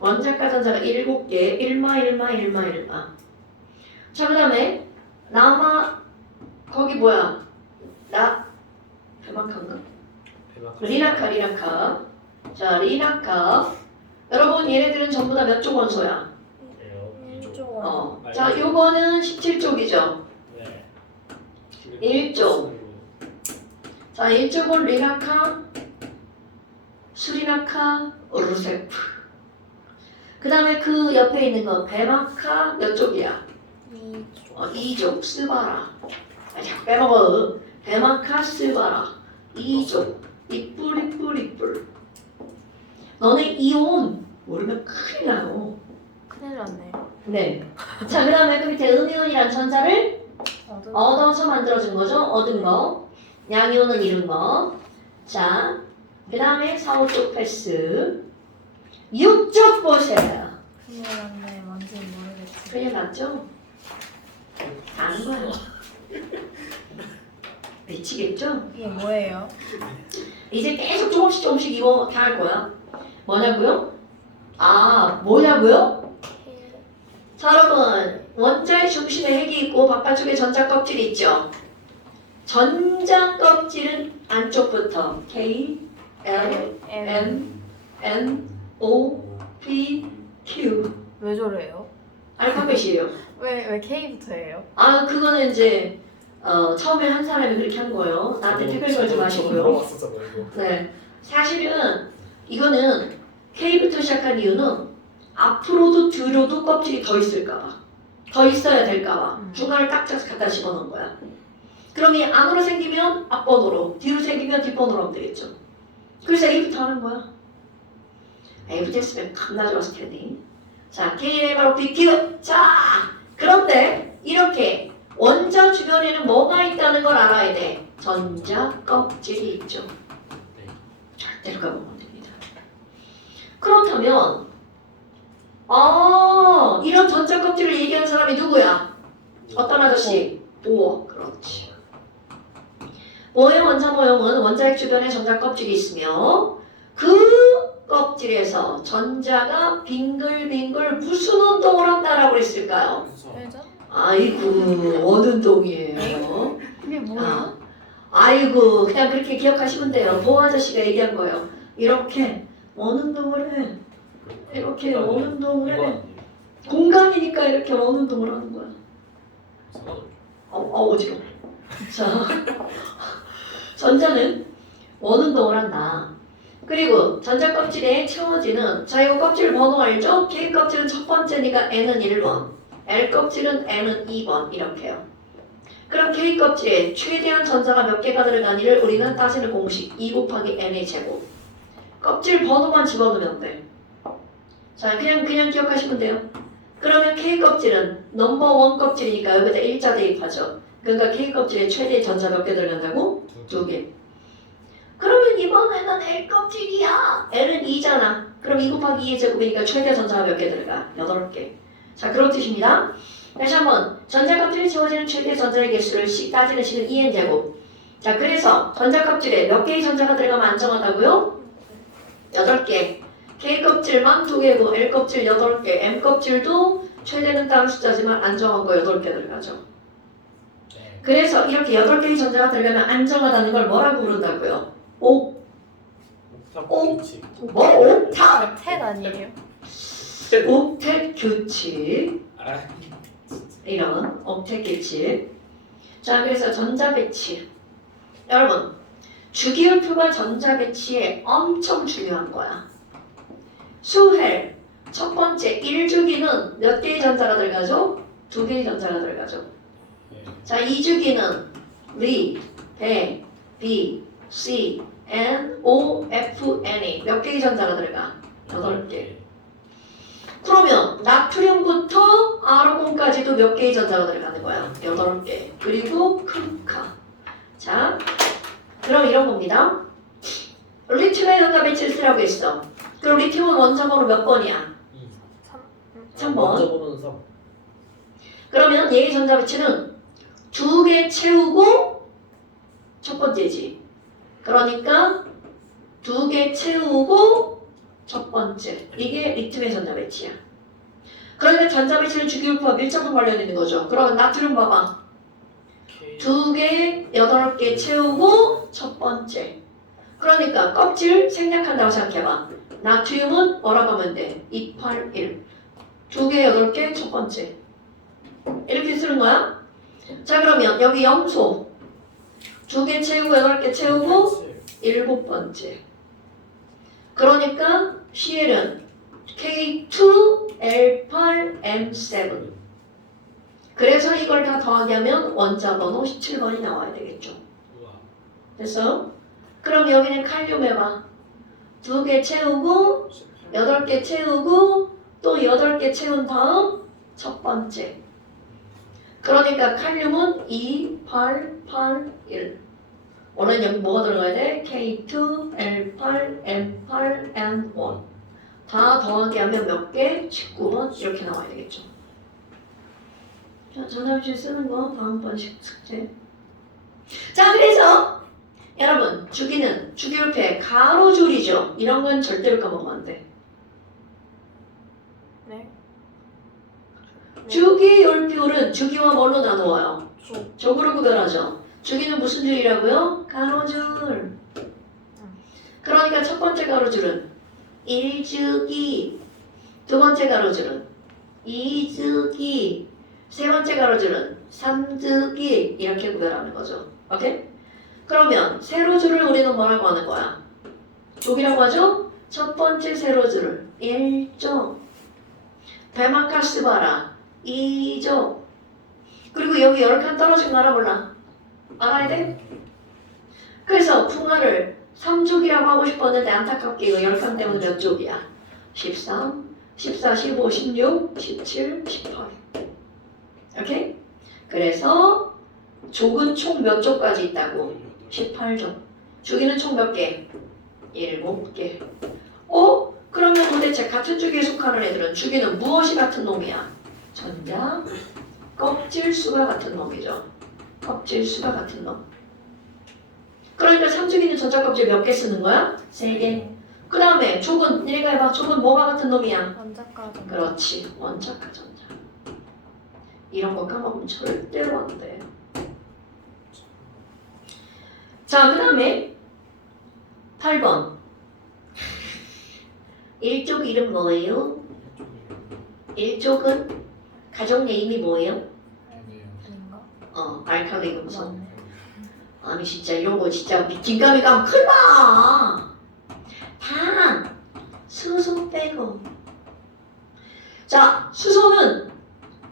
원자과 전자가 7개. 1마. 자, 그 다음에 남아 거기 뭐야? 배마카인가? 리나카. 자, 리나카. 여러분 얘네들은 전부 다 몇 쪽 원소야? 이쪽 자, 요거는 17쪽이죠. 네. 1쪽. 자, 1쪽은 리나카, 수리나카, 루세프. 그 다음에 그 옆에 있는 거 배마카 몇 쪽이야? 이쪽 2쪽 스바라. 자꾸 빼먹어. 배마카 스바라 2쪽. 이뿔. 너네 이온 모르면 큰일 나요. 큰일 났네요. 네. 자, 그 다음에 그 밑에 음이온이란 전자를 얻은 얻어서 만들어준 거죠. 얻은 거. 양이온은 잃은 거. 자, 그 다음에 4, 5쪽 패스. 6쪽 보세요. 큰일 났네. 뭔지 모르겠지. 큰일 났죠? 아는 거야. 미치겠죠? 이게 뭐예요? 이제 계속 조금씩 이거 다 할 거야. 뭐냐고요? 뭐냐고요? 자, 여러분 원자의 중심에 핵이 있고 바깥쪽에 전자 껍질이 있죠. 전자 껍질은 안쪽부터 K, L, M, N, O, P, Q 왜 저래요? 알파벳이에요. 왜 K부터예요? 그거는 이제 처음에 한 사람이 그렇게 한 거예요. 나한테 택을 걸지 마시고요. 물어봤었잖아요 이거. 네, 사실은 이거는 K부터 시작한 이유는 앞으로도 뒤로도 껍질이 더 있을까봐, 더 있어야 될까봐 중간을 딱 짜서 갖다 집어넣은 거야. 그럼 이 안으로 생기면 앞번호로, 뒤로 생기면 뒷번호로 하면 되겠죠. 그래서 A부터 하는 거야. A부터 했으면 겁나 좋았을 텐데. 자, K의 바로 BQ. 자, 그런데 이렇게 원자 주변에는 뭐가 있다는 걸 알아야 돼. 전자 껍질이 있죠. 절대로 까먹으면 안 됩니다. 그렇다면 이런 전자 껍질을 얘기한 사람이 누구야? 어떤 아저씨? 보어. 그렇지. 보어의 원자 모형은 원자핵 주변에 전자 껍질이 있으며 그 껍질에서 전자가 빙글빙글 무슨 운동을 한다라고 그랬을까요? 회전? 아이고, 원운동이에요. 그게 뭐예요? 아이고, 그냥 그렇게 기억하시면 돼요. 보호 아저씨가 얘기한 거예요. 이렇게 원운동을 해. 이렇게 원운동을 해. 공간이니까 이렇게 원운동을 하는 거야. 어지러워. 자, 전자는 원운동을 한다. 그리고 전자 껍질에 채워지는, 자, 이거 껍질 번호 알죠? K 껍질은 첫 번째니까 N은 1번, L 껍질은 N은 2번 이렇게요. 그럼 K 껍질에 최대한 전자가 몇 개가 들어가니를 우리는 따지는 공식 2 곱하기 N의 제곱. 껍질 번호만 집어넣으면 돼. 자, 그냥 기억하시면 돼요. 그러면 K 껍질은 넘버 1 껍질이니까 여기다 일자 대입하죠. 그러니까 K 껍질에 최대 전자 몇 개 들어간다고? 2개. 그러면 이번에는 L 껍질이야. L은 2잖아. 그럼 2 곱하기 2의 제곱이니까 최대 전자가 몇 개 들어가? 8개. 자, 그런 뜻입니다. 다시 한번 전자 껍질에 채워지는 최대 전자의 개수를 따지는 식은 2n 제곱. 자, 그래서 전자 껍질에 몇 개의 전자가 들어가면 안정하다고요? 8개. K 껍질만 2개고 L 껍질 8개, M 껍질도 최대는 다른 숫자지만 안정한 거 8개 들어가죠. 그래서 이렇게 8개의 전자가 들어가면 안정하다는 걸 뭐라고 부른다고요? 옥탑? 텟 아니에요? 옥텟 규칙. 아, 이런 옥텟 규칙. 자, 그래서 전자 배치. 여러분, 주기율표가 전자 배치에 엄청 중요한 거야. 수헬 첫 번째 1주기는 몇 개의 전자가 들어가죠? 2개의 전자가 들어가죠. 자, 2주기는 리, 배, B, C, N, O, F, N이 몇 개의 전자가 들어가? 8개. 그러면 나트륨부터 아르곤까지도 몇 개의 전자가 들어가는 거야? 8개. 그리고 크루카. 자, 그럼 이런 겁니다. 리튬의 전자 배치를 쓰라고 했어. 그럼 리튬은 원자번호 몇 번이야? 3번. 원자번호는 3. 그러면 얘의 전자 배치는 2개 채우고 첫 번째지. 그러니까 2개 채우고 첫 번째. 이게 리튬의 전자배치야. 그러니까 전자배치는 주기율표와 밀접한 관련이 있는 거죠. 그러면 나트륨 봐봐. K 2개, 8개 채우고 첫 번째. 그러니까 껍질 생략한다고 생각해봐. 나트륨은 뭐라고 하면 돼? 281. 2개, 8개 첫 번째. 이렇게 쓰는 거야? 자 그러면 여기 염소 2개 채우고 8개 채우고 7번째. 그러니까 CL은 K2L8M7. 그래서 이걸 다 더하기 하면 원자 번호 17번이 나와야 되겠죠. 우와. 됐어? 그럼 여기는 칼륨 해봐. 2개 채우고 8개 채우고 또 8개 채운 다음 첫 번째. 그러니까 칼륨은 2, 8, 8, 1. 오늘 여기 뭐가 들어가야 돼? K2, L8, M8, N1. 다 더하기 하면 몇 개? 19번 이렇게 나와야 되겠죠. 자, 전화비실 쓰는 거 다음번 숙제. 자, 그래서 여러분 주기는 주기율표의 가로줄이죠. 이런 건 절대로 까먹으면 안 돼. 네. 주기율표는 주기와 뭘로 나누어요? 조. 적으로 구별하죠. 주기는 무슨 줄이라고요? 가로줄. 그러니까 첫 번째 가로줄은 1주기, 두 번째 가로줄은 2주기, 세 번째 가로줄은 3주기 이렇게 구별하는 거죠. 오케이? 그러면 세로줄을 우리는 뭐라고 하는 거야? 족이라고 하죠? 첫 번째 세로줄을 1족, 베마카스 봐라 2족, 그리고 여기 10칸 떨어진 거 알아볼라? 알아야 돼? 그래서 풍화를 3족이라고 하고 싶었는데 안타깝게 이거 10칸 때문에 몇 족이야? 13, 14, 15, 16, 17, 18. 오케이? 그래서 족은 총 몇 족까지 있다고? 18족. 주기는 총 몇 개? 7개. 그러면 도대체 같은 주기에 속하는 애들은 주기는 무엇이 같은 놈이야? 전자, 껍질수가 같은 놈이죠. 껍질수가 같은 놈. 그러니까 3주기는 전자 껍질 몇 개 쓰는 거야? 3개. 그 다음에 족은 니네가 해봐. 족은 뭐가 같은 놈이야? 원자과 전자. 그렇지. 원자과 전자. 이런 거 까먹으면 절대로 안 돼. 자, 그 다음에 8번. 1족 이름 뭐예요? 1족은 가족 네임이 뭐예요? 아닌가? 알칼리 금속. 맞네. 아니 진짜 이런 거 진짜 긴가미 가면 큰일 나. 단 수소 빼고. 자, 수소는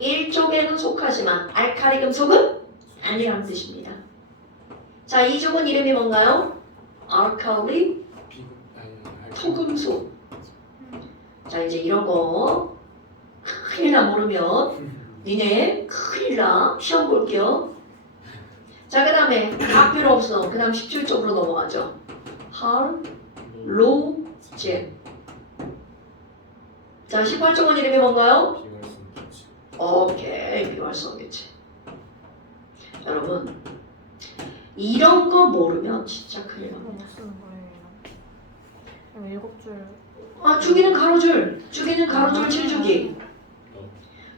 1족에는 속하지만 알칼리 금속은 아니라는 뜻입니다. 자, 2족은 이름이 뭔가요? 알칼리 토금속. 자, 이제 이런 거 큰일 나 모르면 니네 큰일 나. 시험 볼게요. 자, 그 다음에 다 필요 없어. 그 다음 17쪽으로 넘어가죠. 할로젠. 자, 18쪽은 이름이 뭔가요? 오케이, 비활성개체. 여러분, 이런 거 모르면 진짜 큰일 이거 납니다. 무슨 거예요? 7줄. 주기는 가로줄. 주기는 가로줄 7주기.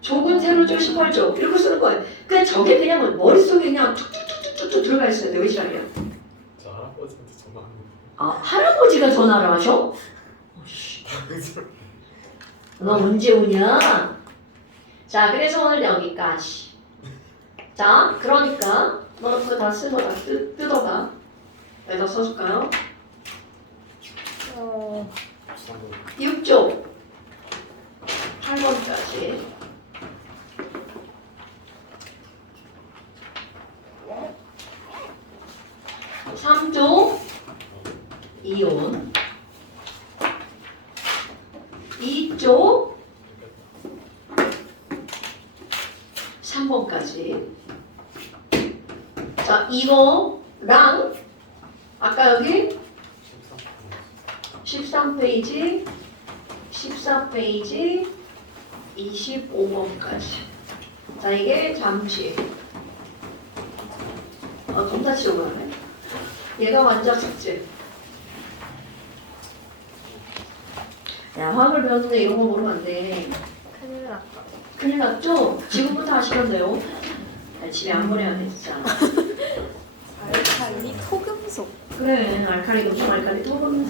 족은 세로줄 18쪽. 이렇게 쓰는 거예요. 그냥 저게 그냥 머릿속에 그냥 툭툭툭툭툭 들어가 있어야 돼. 왜 지랄이야? 저 할아버지한테 전화하는 할아버지가 전화를 하셔? 너 언제 오냐? 자, 그래서 오늘 여기까지. 자, 그러니까 너 그거 다 쓴 거 다 뜯어가. 여기다 써줄까요? 6쪽 8번까지. (3조) 이온. 2조 3번까지. 자, 이거랑 아까 여기 13페이지, 14페이지, 25번까지. 자, 이게 잠시. 동사치로 가네. 얘가 완전 숙제. 야, 화학을 배웠는데 이런 거 모르면 안 돼. 큰일 났다. 큰일 났죠? 지금부터 하시면 돼요. 야, 집에 안 보내야 돼, 진짜. 알칼리 토금속. 그래, 알칼리 금속, 알칼리 토금속.